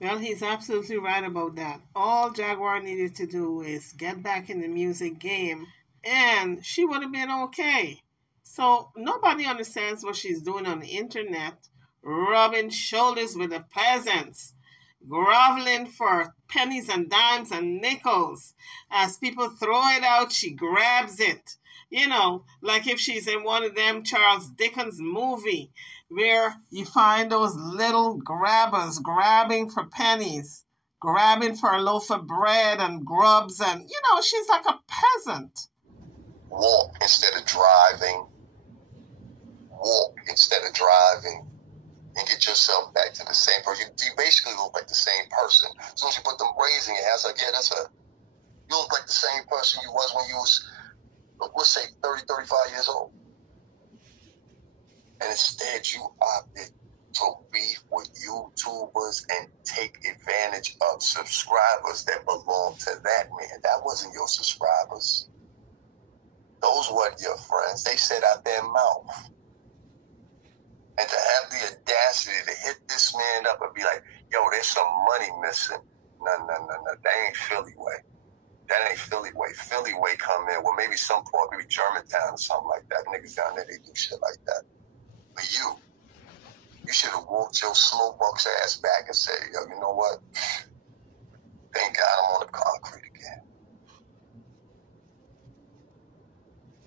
Well, he's absolutely right about that. All Jaguar needed to do is get back in the music game, and she would have been okay. So nobody understands what she's doing on the internet, rubbing shoulders with the peasants, groveling for pennies and dimes and nickels. As people throw it out, she grabs it. You know, like if she's in one of them Charles Dickens movie where you find those little grabbers grabbing for pennies, grabbing for a loaf of bread and grubs, and, you know, she's like a peasant. Walk instead of driving. Walk instead of driving. And get yourself back to the same person. You basically look like the same person. As soon as you put them braids in your hair, it's like, yeah, you look like the same person you was when you was, let's say, 30, 35 years old. And instead, you opted to beef with YouTubers and take advantage of subscribers that belong to that man. That wasn't your subscribers. Those weren't your friends. They said out their mouth. And to have the audacity to hit this man up and be like, yo, there's some money missing. No. That ain't Philly way. That ain't Philly way. Philly way come in. Well, maybe some part, maybe Germantown or something like that. Niggas down there, they do shit like that. But you should have walked your slow bucks ass back and say, yo, you know what? Thank God I'm on the concrete again.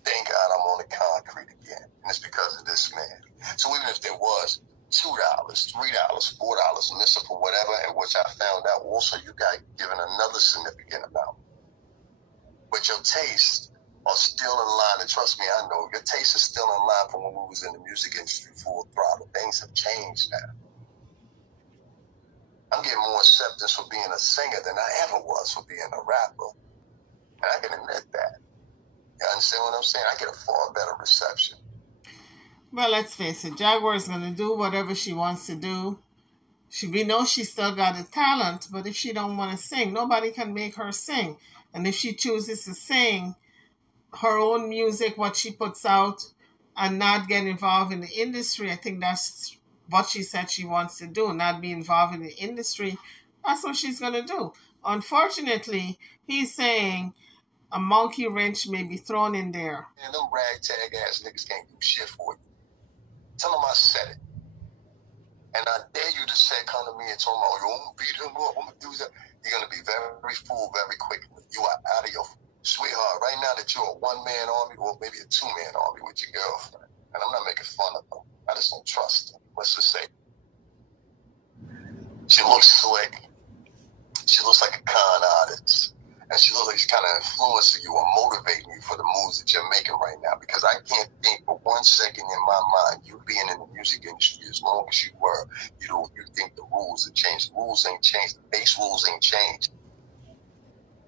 Thank God I'm on the concrete again. And it's because of this man. So even if there was $2, $3, $4 missing for whatever, and which I found out also you got given another significant amount. But your tastes are still in line, and trust me, I know, your taste is still in line from when we was in the music industry full throttle. Things have changed now. I'm getting more acceptance for being a singer than I ever was for being a rapper. And I can admit that. You understand what I'm saying? I get a far better reception. Well, let's face it, Jaguar is going to do whatever she wants to do. We know she still got the talent, but if she don't want to sing, nobody can make her sing. And if she chooses to sing her own music, what she puts out, and not get involved in the industry, I think that's what she said she wants to do, not be involved in the industry. That's what she's going to do. Unfortunately, he's saying a monkey wrench may be thrown in there. And them ragtag ass niggas can't do shit for you. Tell them I said it. And I dare you to say, come to me and tell me, oh, I'm going to beat him up, I'm going to do that. You're going to be very fooled very quickly. You are out of your sweetheart. Right now that you're a one-man army or maybe a two-man army with your girlfriend, and I'm not making fun of them. I just don't trust them. Let's just say she looks slick. She looks like a con artist. And she looks like she's kind of influencing you or motivating you for the moves that you're making right now. Because I can't think for 1 second in my mind, you being in the music industry as long as you were, you think the rules have changed. The rules ain't changed. The base rules ain't changed.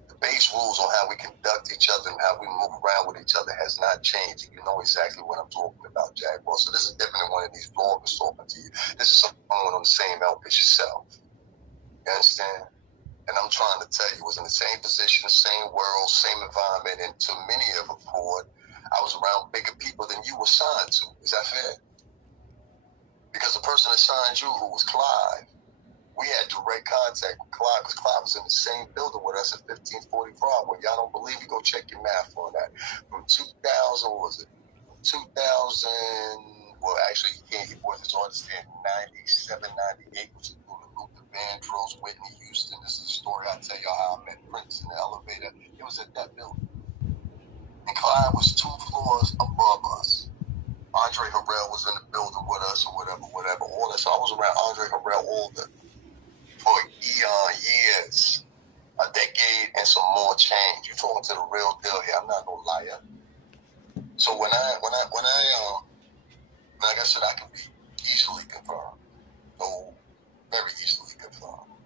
The base rules on how we conduct each other and how we move around with each other has not changed. You know exactly what I'm talking about, Jaguar. So this is different than one of these bloggers talking to you. This is someone on the same outfit as yourself. You understand? And I'm trying to tell you, was in the same position, the same world, same environment, and to many of them, I was around bigger people than you were signed to. Is that fair? Because the person that signed you, who was Clive, we had direct contact with Clive, because Clive was in the same building with us at 1545. Well, y'all don't believe me? Go check your math on that. From 2000, what was it? 2000, well, actually, he was his artist in 97, 98, which included Luther Vandross, Whitney Houston. This is a story I tell y'all how I met Prince in the elevator. It was at that building. And Clyde was 2 floors above us. Andre Harrell was in the building with us or whatever, all that. So I was around Andre Harrell for years, a decade and some more change. You're talking to the real deal here. I'm not no liar. So when like I said, I can be easily confirmed. So very easily confirmed.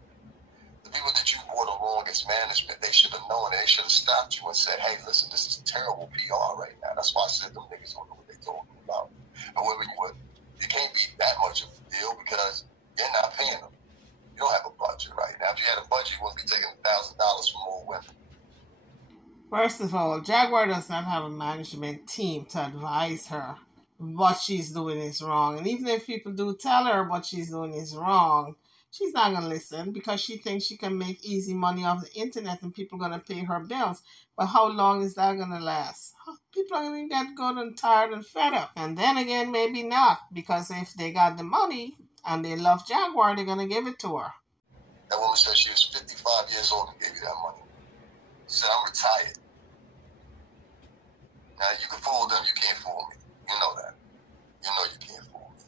The people that you brought along as management, they should have known. They should have stopped you and said, "Hey, listen, this is terrible PR right now." That's why I said them niggas don't know what they're talking about. However, you can't be that much of a deal because you're not paying them. You don't have a budget right now. If you had a budget, you wouldn't be taking $1,000 from more women. First of all, Jaguar does not have a management team to advise her what she's doing is wrong. And even if people do tell her what she's doing is wrong, she's not going to listen because she thinks she can make easy money off the internet and people are going to pay her bills. But how long is that going to last? People are going to get good and tired and fed up. And then again, maybe not, because if they got the money and they love Jaguar, they're going to give it to her. That woman said she was 55 years old and gave you that money. She said, "I'm retired." Now, you can fool them, you can't fool me. You know that. You know you can't fool me.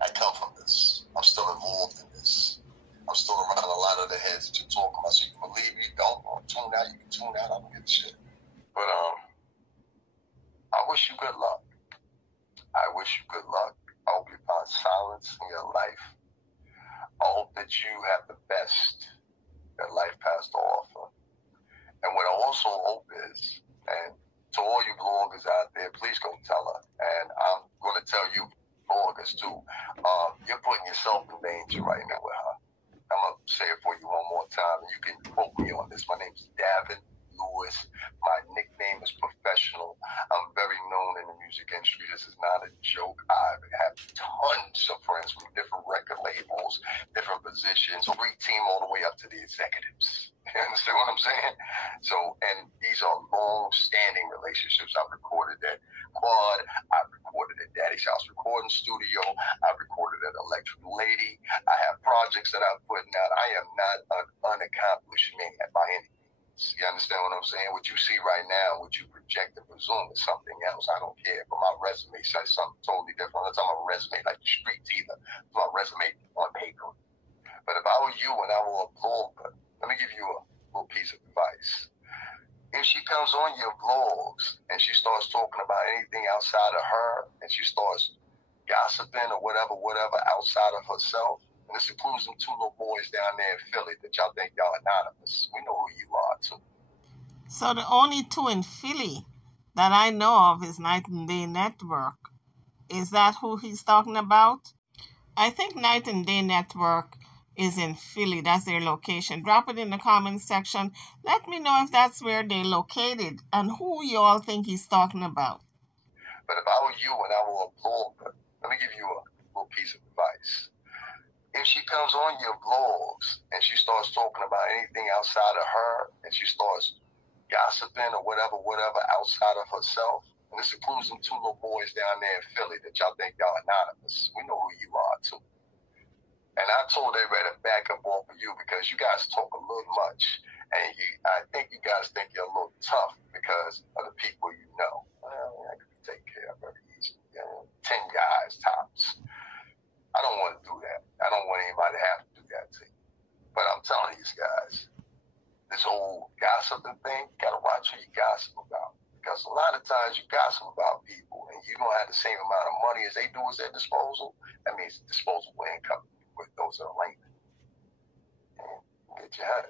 I come from this. I'm still involved in this. I'm still around a lot of the heads that you're talking about. So you can believe me, don't. Or tune out, you can tune out. I don't give a shit. But I wish you good luck. I wish you good luck. I hope you find silence in your life. I hope that you have the best that life has to offer. And what I also hope is, and to all you bloggers out there, please go tell her. And I'm going to tell you bloggers too. You're putting yourself in danger right now with her. I'm going to say it for you one more time. And you can quote me on this. My name is Davin Lewis. My nickname is Professional. I'm very known in the music industry. This is not a joke. I have tons of friends from different record labels, different positions, every team all the way up to the executives. You understand what I'm saying? So, and these are long-standing relationships. I've recorded at Quad. I've recorded at Daddy's House Recording Studio. I've recorded at Electric Lady. I have projects that I'm putting out. I am not an unaccomplished man by any means. You understand what I'm saying? What you see right now, what you project and presume is something else. I don't care. But my resume says something totally different. I'm not talking about a resume like the streets either. I'm talking about resume on paper. But if I were you and I were a blogger, let me give you a little piece of advice. If she comes on your vlogs and she starts talking about anything outside of her and she starts gossiping or whatever outside of herself, and this includes them 2 little boys down there in Philly that y'all think y'all anonymous. We know who you are too. So the only 2 in Philly that I know of is Night and Day Network. Is that who he's talking about? I think Night and Day Network is in Philly. That's their location. Drop it in the comments section. Let me know if that's where they're located and who you all think he's talking about. But if I were you and I were a blogger, let me give you a little piece of advice. If she comes on your vlogs and she starts talking about anything outside of her and she starts gossiping or whatever outside of herself, and this includes them 2 little boys down there in Philly that y'all think y'all anonymous. We know who you are too. And I told everybody to back up off of you because you guys talk a little much. And I think you guys think you're a little tough because of the people you know. Well, I could take care of very easily. 10 guys tops. I don't want to do that. I don't want anybody to have to do that to you. But I'm telling you guys, this whole gossiping thing, you got to watch who you gossip about. Because a lot of times you gossip about people and you don't have the same amount of money as they do at their disposal. That means disposable income with those that are layman. And get your head.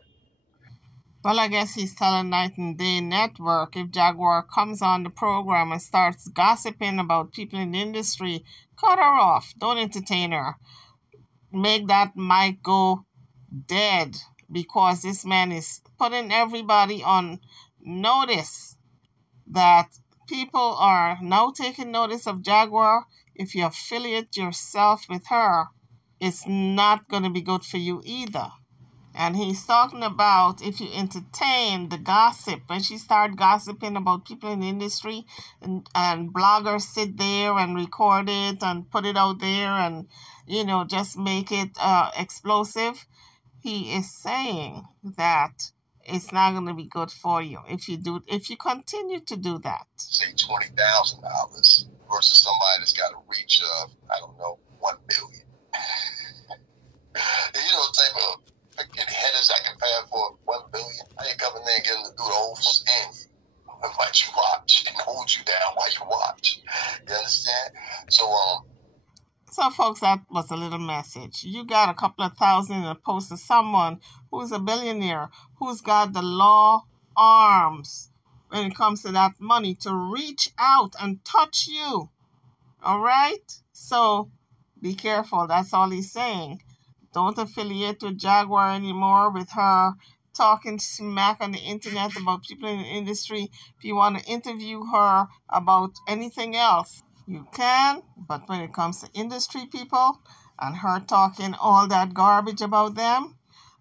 Well, I guess he's telling Night and Day Network if Jaguar comes on the program and starts gossiping about people in the industry, cut her off. Don't entertain her. Make that mic go dead because this man is putting everybody on notice that people are now taking notice of Jaguar. If you affiliate yourself with her, it's not going to be good for you either. And he's talking about if you entertain the gossip, when she started gossiping about people in the industry and bloggers sit there and record it and put it out there and, just make it explosive. He is saying that it's not going to be good for you if you continue to do that. Say $20,000 versus somebody that's got a reach of, I don't know, 1 billion. Type of headers I can pay for 1 billion. I ain't coming there and getting to do the whole and let you watch and hold you down while you watch. You understand? So, folks, that was a little message. You got a couple of thousand in a post to someone who's a billionaire, who's got the law arms when it comes to that money to reach out and touch you. All right? So, be careful. That's all he's saying. Don't affiliate with Jaguar anymore with her talking smack on the internet about people in the industry. If you want to interview her about anything else, you can. But when it comes to industry people and her talking all that garbage about them,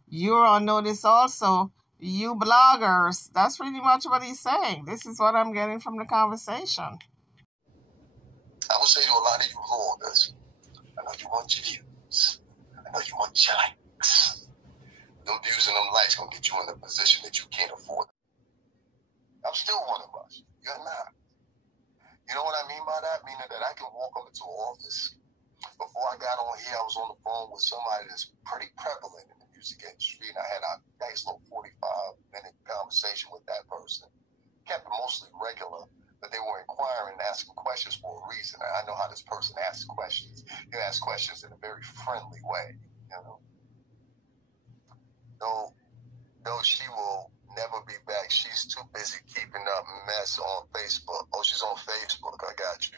you're on notice also. You bloggers. That's pretty much what he's saying. This is what I'm getting from the conversation. I would say to a lot of you vloggers, I know you want your views. I know you want your likes. Them views and them likes gonna get you in a position that you can't afford. I'm still one of us. You're not. You know what I mean by that? Meaning that I can walk up into an office. Before I got on here, I was on the phone with somebody that's pretty prevalent in the music industry, and I had a nice little 45-minute conversation with that person. Kept it mostly regular, but they were inquiring and asking questions for a reason. And I know how this person asks questions. They ask questions in a very friendly way, No, she will never be back. She's too busy keeping up mess on Facebook. Oh, she's on Facebook. I got you.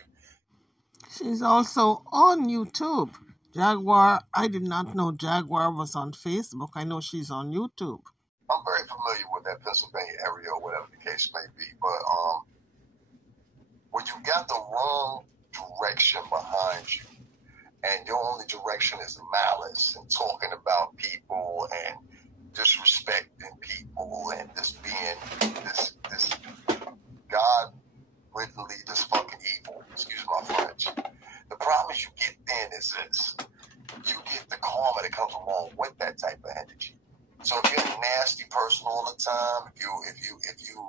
She's also on YouTube. Jaguar, I did not know Jaguar was on Facebook. I know she's on YouTube. I'm very familiar with that Pennsylvania area or whatever the case may be. But when you got the wrong direction behind you, and your only direction is malice and talking about people and disrespecting people and just being this God-riddenly, this fucking evil, excuse my French. The problem is you get then is this. You get the karma that comes along with that type of energy. So if you're a nasty person all the time, if you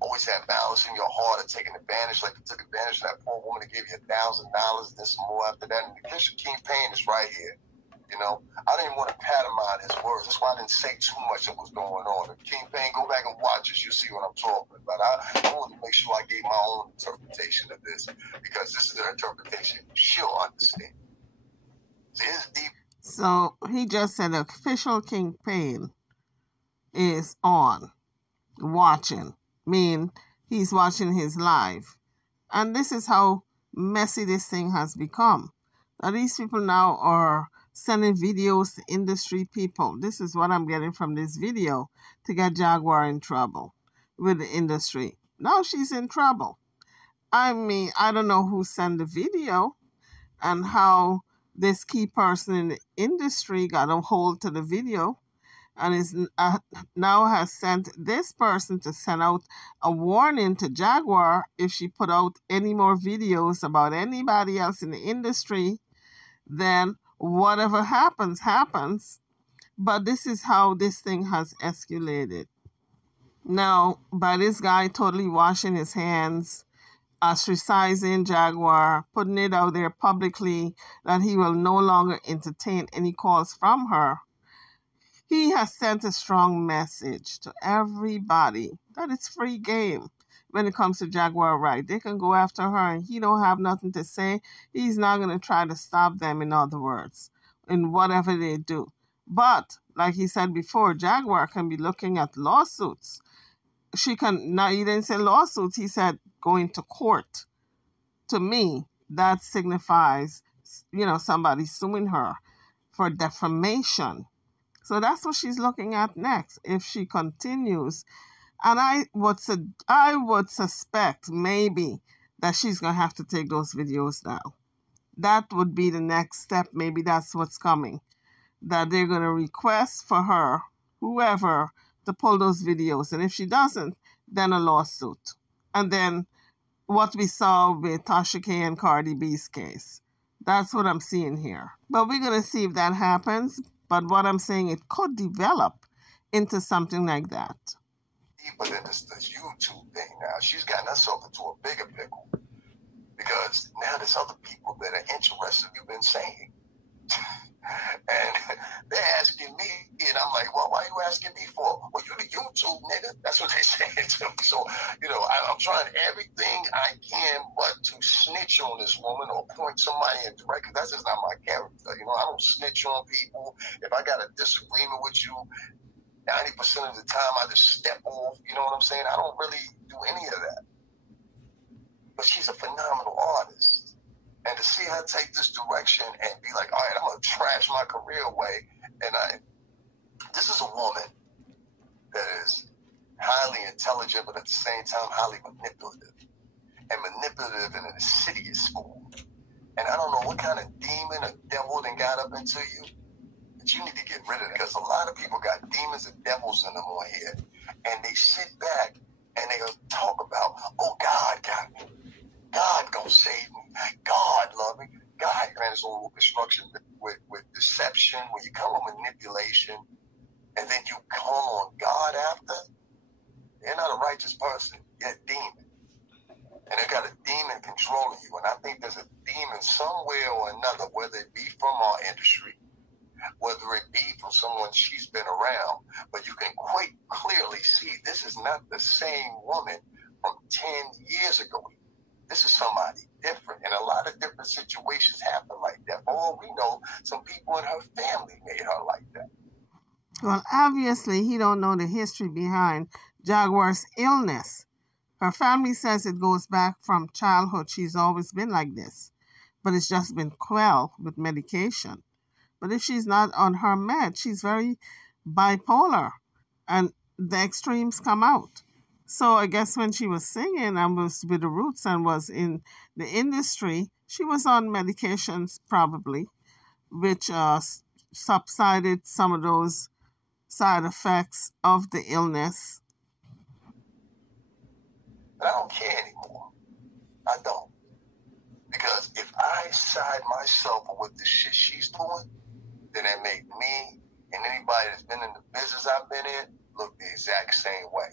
always have malice in your heart and taking advantage, like you took advantage of that poor woman that gave you $1,000 and then some more after that, and the King Payne is right here. I didn't want to patamine his words. That's why I didn't say too much of what's going on. If King Payne, go back and watch this. You'll see what I'm talking about. I wanted to make sure I gave my own interpretation of this because this is the interpretation she'll understand. It's deep. So he just said official King Payne is on, watching. He's watching his live. And this is how messy this thing has become. Now these people now are sending videos to industry people. This is what I'm getting from this video to get Jaguar in trouble with the industry. Now she's in trouble. I don't know who sent the video and how this key person in the industry got a hold to the video and is now has sent this person to send out a warning to Jaguar if she put out any more videos about anybody else in the industry, then whatever happens, happens. But this is how this thing has escalated. Now, by this guy totally washing his hands, ostracizing Jaguar, putting it out there publicly that he will no longer entertain any calls from her, he has sent a strong message to everybody that it's free game when it comes to Jaguar right. They can go after her and he don't have nothing to say. He's not going to try to stop them, in other words, in whatever they do. But, like he said before, Jaguar can be looking at lawsuits. She can, now he didn't say lawsuits, he said going to court. To me, that signifies, somebody suing her for defamation. So that's what she's looking at next if she continues. And I would suspect maybe that she's going to have to take those videos down. That would be the next step. Maybe that's what's coming. That they're going to request for her, whoever, to pull those videos. And if she doesn't, then a lawsuit. And then what we saw with Tasha K and Cardi B's case. That's what I'm seeing here. But we're going to see if that happens. But what I'm saying, it could develop into something like that. But then this YouTube thing now, she's gotten herself into a bigger pickle. Because now there's other people that are interested in you've been saying. And they're asking me, and I'm like, well, why are you asking me for? Well, you the YouTube nigga. That's what they saying to me. So, I'm trying everything I can but to snitch on this woman or point somebody in direct. That's just not my character. I don't snitch on people. If I got a disagreement with you, 90% of the time I just step off. You know what I'm saying? I don't really do any of that. But she's a phenomenal artist. And to see her take this direction and be like, all right, I'm going to trash my career away. And this is a woman that is highly intelligent, but at the same time, highly manipulative. And manipulative in an insidious form. And I don't know what kind of demon or devil then got up into you, but you need to get rid of it. Because a lot of people got demons and devils in them on here. And they sit back and they talk about, oh, God got me. God gonna save me. God love me. God ran his own construction with deception. When you come with manipulation and then you call on God after, you're not a righteous person. You're a demon. And they got a demon controlling you. And I think there's a demon somewhere or another, whether it be from our industry, whether it be from someone she's been around. But you can quite clearly see this is not the same woman from 10 years ago. This is somebody different. And a lot of different situations happen like that. For all we know, some people in her family made her like that. Well, obviously, he don't know the history behind Jaguar's illness. Her family says it goes back from childhood. She's always been like this. But it's just been quelled with medication. But if she's not on her med, she's very bipolar. And the extremes come out. So I guess when she was singing and was with the Roots and was in the industry, she was on medications probably, which subsided some of those side effects of the illness. But I don't care anymore. I don't. Because if I side myself with the shit she's doing, then it make me and anybody that's been in the business I've been in look the exact same way.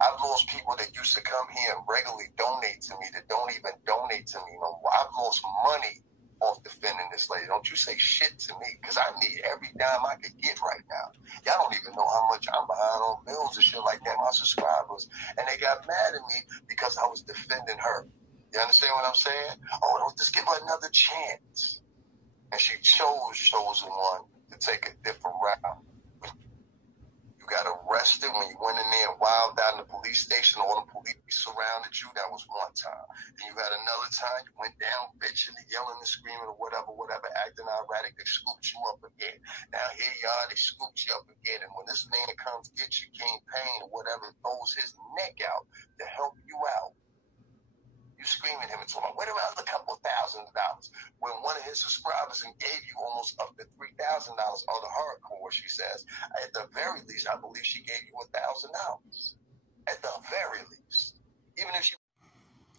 I've lost people that used to come here and regularly donate to me that don't even donate to me no more. I've lost money off defending this lady. Don't you say shit to me, because I need every dime I could get right now. Y'all don't even know how much I'm behind on bills and shit like that, my subscribers. And they got mad at me because I was defending her. You understand what I'm saying? Oh, don't just give her another chance. And she chosen one to take a different route. You got arrested when you went in there and wilded out in the police station. All the police surrounded you. That was one time. Then you had another time. You went down bitching and yelling and screaming or whatever, acting erratic. They scooped you up again. Now here you are. They scooped you up again. And when this man comes get you, King Pain or whatever, throws his neck out to help you out, you screaming at him and told him, wait around a couple of $1,000. When one of his subscribers and gave you almost up to $3,000 on the hardcore, she says, at the very least, I believe she gave you $1,000. At the very least. Even if she...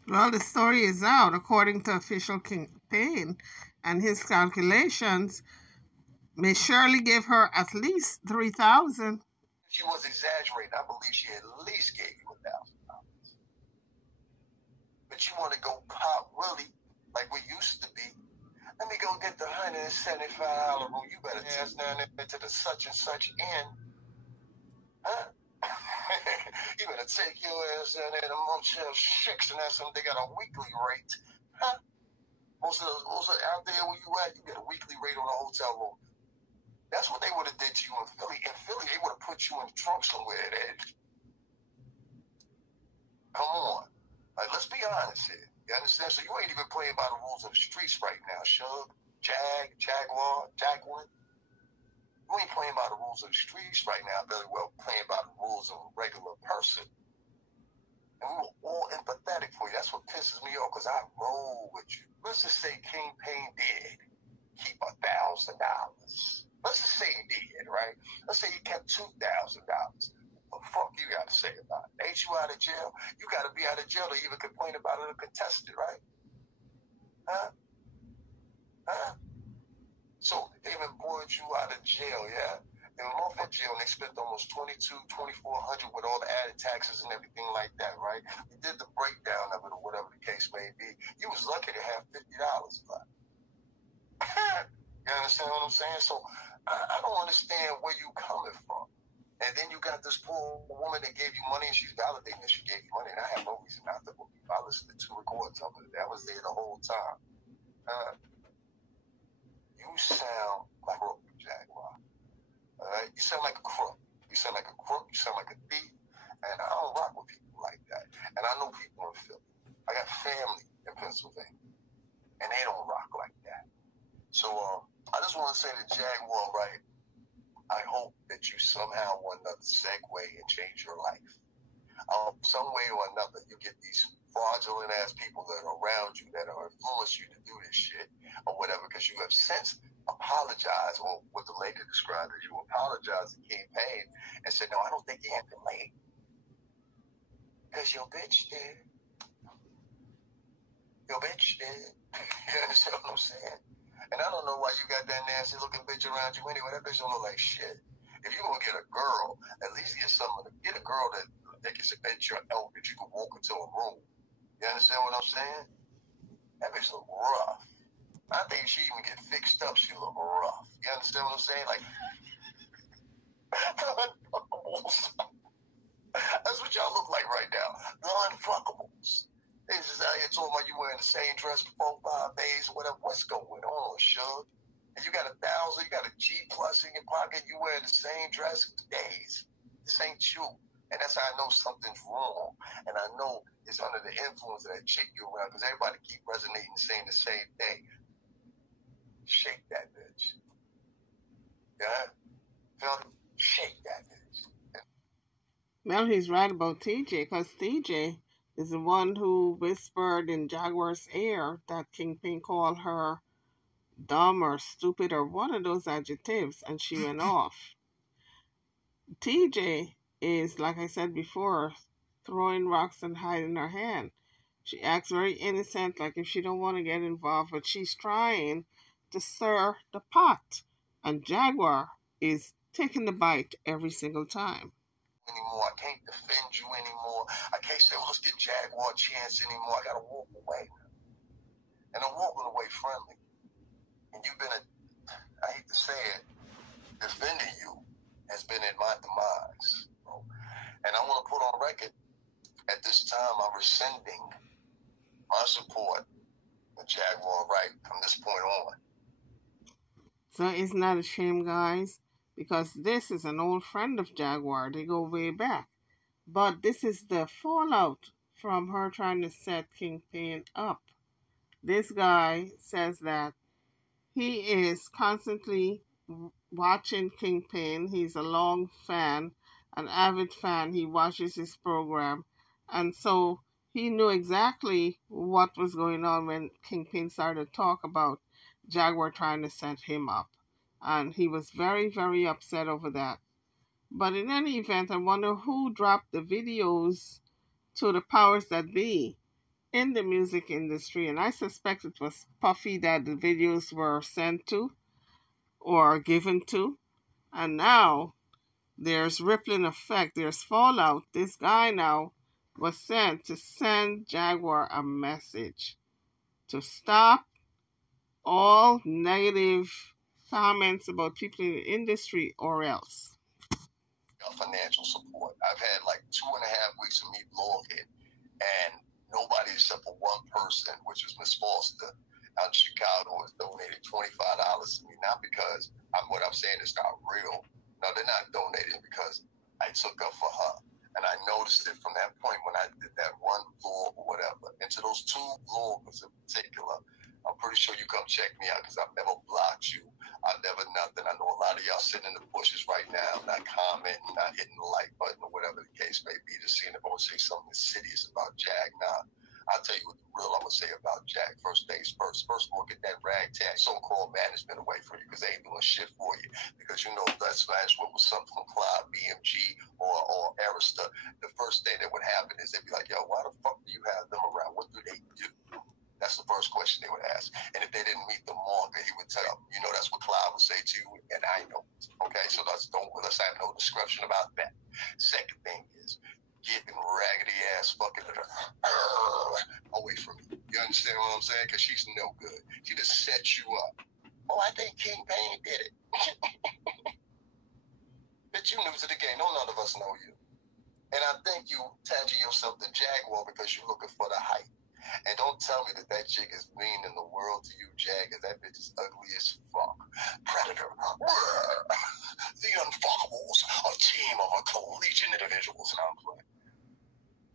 Well, the story is out. According to official Payne and his calculations may surely give her at least 3,000. She was exaggerating. I believe she at least gave you $1,000. But you want to go pop Willie like we used to be. Let me go get the $175 room. You better ass down there to the such and such inn. Huh? You better take your ass down there to Motel 6 and that's something. They got a weekly rate. Huh? Most of out there where you at, you get a weekly rate on a hotel room. That's what they would have did to you in Philly. In Philly, they would have put you in the trunk somewhere at Edge. Come on. Like, let's be honest here. You understand? So you ain't even playing by the rules of the streets right now, Shug, Jaguar. You ain't playing by the rules of the streets right now, very well playing by the rules of a regular person. And we were all empathetic for you. That's what pisses me off, because I roll with you. Let's just say King Payne did keep $1,000. Let's just say he did, right? Let's say he kept $2,000. What the fuck you got to say about it? Ain't you out of jail? You got to be out of jail to even complain about it or contest it, right? Huh? So they even brought you out of jail, yeah? They were off in jail and they spent almost $2,400 with all the added taxes and everything like that, right? We did the breakdown of it or whatever the case may be. You was lucky to have $50 left. You understand what I'm saying? So I don't understand where you coming from. And then you got this poor woman that gave you money and she's validating that she gave you money. And I have no reason not to believe. I listened to 2 recordings of it. That was there the whole time. You sound like a Jaguar. All right? You sound like a crook. You sound like a crook. You sound like a thief. And I don't rock with people like that. And I know people in Philly. I got family in Pennsylvania. And they don't rock like that. So I just want to say to Jaguar, right? I hope that you somehow or another segue and change your life. Some way or another, you get these fraudulent ass people that are around you that are influencing you to do this shit or whatever, because you have since apologized, or what the lady described as you apologized to King Payne and said, no, I don't think he had been late. Because your bitch did. Your bitch did. You understand what I'm saying? And I don't know why you got that nasty looking bitch around you anyway. That bitch don't look like shit. If you gonna get a girl, at least get a girl that can at your elbow, that you can walk into a room. You understand what I'm saying? That bitch look rough. I think she even get fixed up. She look rough. You understand what I'm saying? Like, that's what y'all look like right now. The unfuckables. They just out here talking about you wearing the same dress for 4-5 days or whatever. What's going on, Shug? And you got $1,000, you got a G plus in your pocket, you wearing the same dress for days. This ain't you. And that's how I know something's wrong. And I know it's under the influence of that chick you around, because everybody keep resonating and saying the same thing. Shake that bitch. Yeah? Feel it? Shake that bitch. Well, he's right about TJ, because TJ is the one who whispered in Jaguar's ear that Kingpin called her dumb or stupid or one of those adjectives, and she went off. TJ is, like I said before, throwing rocks and hiding her hand. She acts very innocent, like if she don't want to get involved, but she's trying to stir the pot. And Jaguar is taking the bite every single time. Anymore. I can't defend you anymore. I can't say, let's get Jaguar a chance anymore. I gotta walk away. And I'm walking away friendly. And you've been I hate to say it, defending you has been in my demise. Bro. And I want to put on record, at this time, I'm rescinding my support of Jaguar right from this point on. So isn't that a shame, guys? Because this is an old friend of Jaguar. They go way back. But this is the fallout from her trying to set Kingpin up. This guy says that he is constantly watching Kingpin. He's a long fan, an avid fan. He watches his program. And so he knew exactly what was going on when Kingpin started to talk about Jaguar trying to set him up. And he was very, very upset over that. But in any event, I wonder who dropped the videos to the powers that be. in the music industry, and I suspect it was Puffy that the videos were sent to or given to. And now there's rippling effect, there's fallout. This guy now was sent to send Jaguar a message to stop all negative comments about people in the industry or else. Financial support. I've had like 2.5 weeks of me blogging, and nobody except for one person, which is Miss Foster out in Chicago, has donated $25 to me. Not because what I'm saying is not real. No, they're not donating because I took up for her. And I noticed it from that point when I did that one vlog or whatever. And to those two vloggers in particular, I'm pretty sure you come check me out because I've never blocked you. I've never nothing. I know a lot of y'all sitting in the bushes right now, not commenting, not hitting the like button or whatever the case may be, just seeing if I want to say something insidious about Jag. Nah, I'll tell you what the real I'm going to say about Jag. First things first. First of all, get that ragtag so-called management away from you because they ain't doing shit for you. Because you know that management was something from Cloud, BMG, or Arista. The first thing that would happen is they'd be like, yo, why the fuck do you have them around? What do they do? That's the first question they would ask. And if they didn't meet the marker, he would tell them, you know, that's what Cloud would say to you, and I know it. Okay, so let's have no discretion about that. Second thing is getting raggedy ass fucking away from me. You understand what I'm saying? Because she's no good. She just sets you up. Oh, I think King Payne did it. Bitch, you new to the game. No, none of us know you. And I think you tattoo yourself the Jaguar because you're looking for the hype. And don't tell me that chick is mean in the world to you, Jag, because that bitch is ugly as fuck. Predator. The Unfuckables, a team of a collegiate individuals. And I'm playing.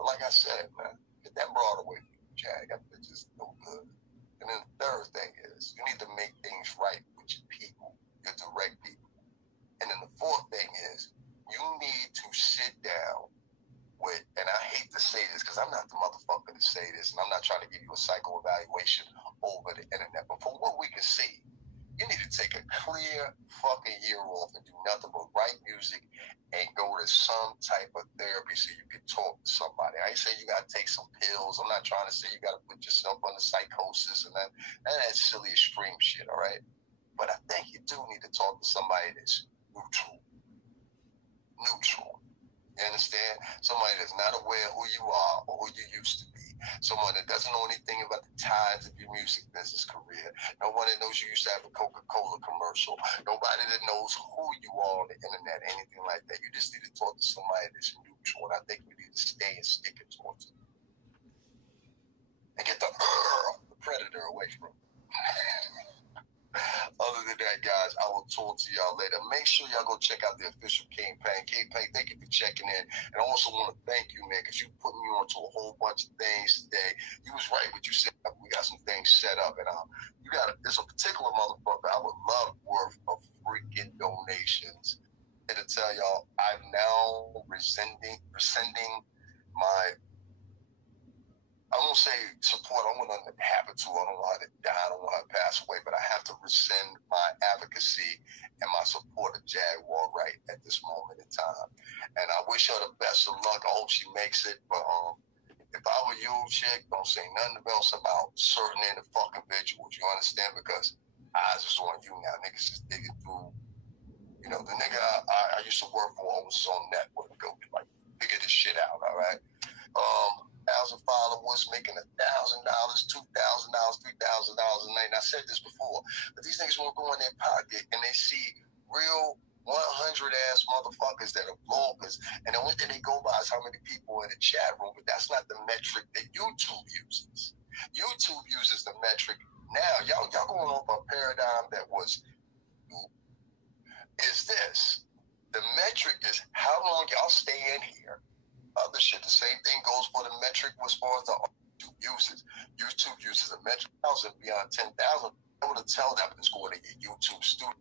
But like I said, man, get that broad away from you, Jag. That bitch is no good. And then the third thing is, you need to make things right with your people, your direct people. And then the fourth thing is, you need to sit down with, and I hate to say this because I'm not the motherfucker to say this, and I'm not trying to give you a psycho evaluation over the internet, but from what we can see, you need to take a clear fucking year off and do nothing but write music and go to some type of therapy so you can talk to somebody. I ain't saying you got to take some pills. I'm not trying to say you got to put yourself under psychosis and that silly extreme shit, all right? But I think you do need to talk to somebody that's neutral. You understand? Somebody that's not aware of who you are or who you used to be. Someone that doesn't know anything about the tides of your music business career. No one that knows you used to have a Coca-Cola commercial. Nobody that knows who you are on the internet, anything like that. You just need to talk to somebody that's neutral. And I think we need to stay and stick it towards it. And get the predator away from it. Other than that, guys, I will talk to y'all later. Make sure y'all go check out the official King Payne. King Payne, thank you for checking in. And I also want to thank you, man, because you put me onto a whole bunch of things today. You was right what you said. We got some things set up. And there's a particular motherfucker I would love worth of freaking donations. And to tell y'all, I'm now rescinding my, I won't say support. I don't want nothing to happen to her. I don't want her to die. I don't want her to pass away. But I have to rescind my advocacy and my support of Jaguar right at this moment in time. And I wish her the best of luck. I hope she makes it. But if I were you, chick, don't say nothing else about certain individuals. You understand? Because eyes is on you now. Niggas is digging through. You know, the nigga I used to work for owns his own network. Go like figure this shit out. All right. 1,000 followers making $1,000, $2,000, $3,000 a night. And I said this before, but these niggas won't go in their pocket and they see real 100-ass motherfuckers that are bloggers, and the only thing they go by is how many people in the chat room, but that's not the metric that YouTube uses. YouTube uses the metric. Now, y'all going off a paradigm that was, is this. The metric is how long y'all stay in here. Other shit, the same thing goes for the metric as far as the YouTube uses. YouTube uses a metric 1,000 beyond 10,000. Able to tell that it's going to your YouTube studio.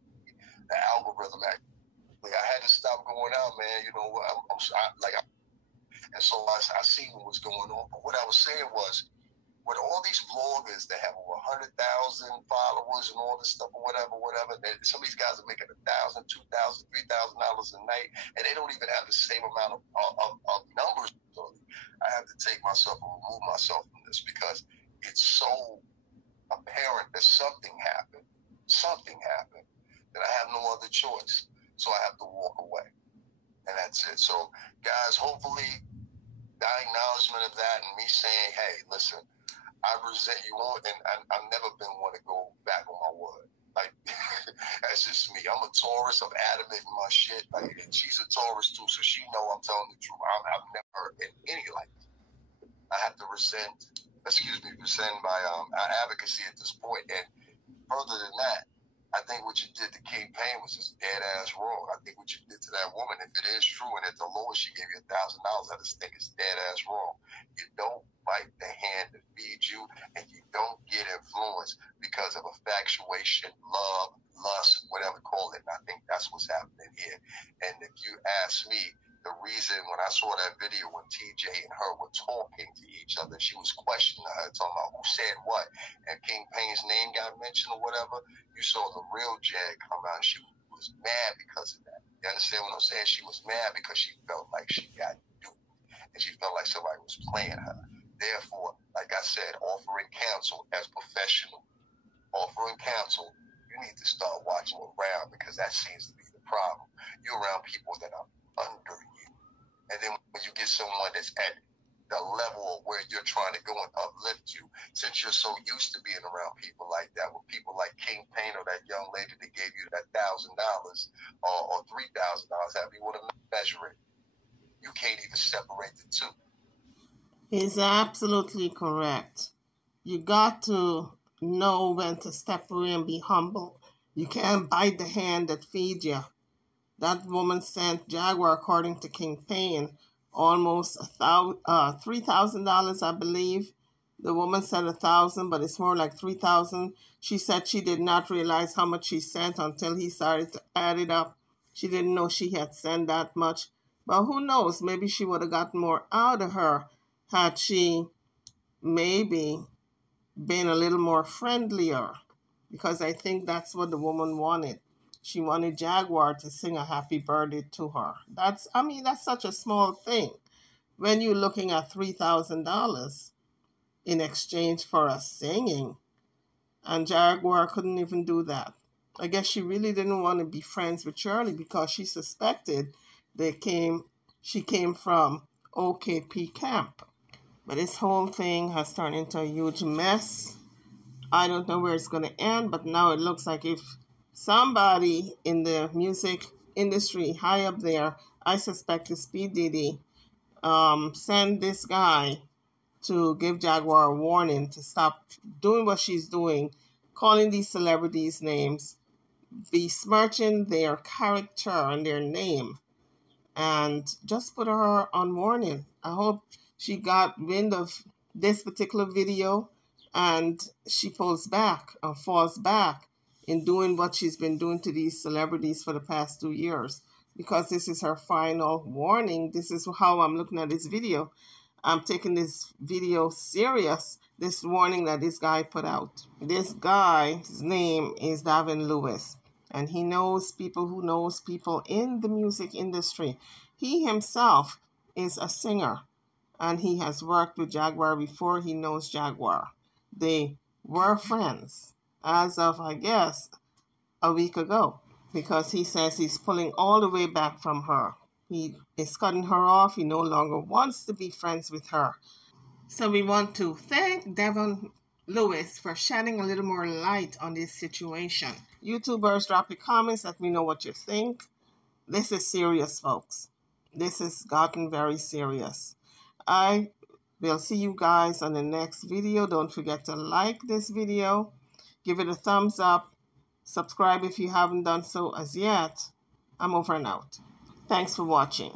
The algorithm actually, I had to stop going out, man. You know, and so I seen what was going on. But what I was saying was, with all these vloggers that have over 100,000 followers and all this stuff or whatever, some of these guys are making $1,000, $2,000, $3,000 a night, and they don't even have the same amount of numbers. I have to take myself and remove myself from this because it's so apparent that something happened, that I have no other choice. So I have to walk away. And that's it. So, guys, hopefully the acknowledgement of that and me saying, hey, listen, I resent you all, and I've never been one to go back on my word. Like, that's just me. I'm a Taurus. I'm adamant in my shit. Like, she's a Taurus too, so she know I'm telling the truth. I've never, in any life, I have to rescind my advocacy at this point. And further than that, I think what you did to King Payne was just dead ass wrong. I think what you did to that woman, if it is true, and at the lowest she gave you $1,000, I just think it's dead ass wrong. You don't bite the hand that feeds you, and you don't get influenced because of infatuation, love, lust, whatever you call it. And I think that's what's happening here. And if you ask me, the reason when I saw that video when TJ and her were talking to each other, she was questioning her, talking about who said what, and King Payne's name got mentioned or whatever, you saw the real Jag come out and she was mad because of that. You understand what I'm saying? She was mad because she felt like she got duped and she felt like somebody was playing her. Therefore, like I said, offering counsel as professional, you need to start watching around because that seems to be the problem. You're around people that are under you. And then when you get someone that's at the level of where you're trying to go and uplift you, since you're so used to being around people like that, with people like King Payne or that young lady that gave you that $1,000 or $3,000, however you want to measure it, you can't even separate the two. He's absolutely correct. You got to know when to step away and be humble. You can't bite the hand that feeds you. That woman sent Jaguar, according to King Payne, almost $3,000, I believe. The woman said 1,000, but it's more like 3,000. She said she did not realize how much she sent until he started to add it up. She didn't know she had sent that much. But who knows? Maybe she would have gotten more out of her had she maybe been a little more friendlier. Because I think that's what the woman wanted. She wanted Jaguar to sing a happy birthday to her. That's such a small thing. When you're looking at $3,000 in exchange for a singing, and Jaguar couldn't even do that. I guess she really didn't want to be friends with Shirley because she suspected she came from OKP camp. But this whole thing has turned into a huge mess. I don't know where it's going to end, but now it looks like if somebody in the music industry high up there, I suspect it's P. Diddy, send this guy to give Jaguar a warning to stop doing what she's doing, calling these celebrities names, besmirching their character and their name, and just put her on warning. I hope she got wind of this particular video and she pulls back and falls back in doing what she's been doing to these celebrities for the past 2 years, because this is her final warning. This is how I'm looking at this video. I'm taking this video serious, this warning that this guy put out. This guy's name is Davin Lewis, and he knows people who knows people in the music industry. He himself is a singer, and he has worked with Jaguar before. He knows Jaguar. They were friends as of, I guess, a week ago, because he says he's pulling all the way back from her. He is cutting her off. He no longer wants to be friends with her. So we want to thank Davin Lewis for shedding a little more light on this situation. YouTubers, drop your comments. Let me know what you think. This is serious, folks. This has gotten very serious. I will see you guys on the next video. Don't forget to like this video. Give it a thumbs up. Subscribe if you haven't done so as yet. I'm over and out. Thanks for watching.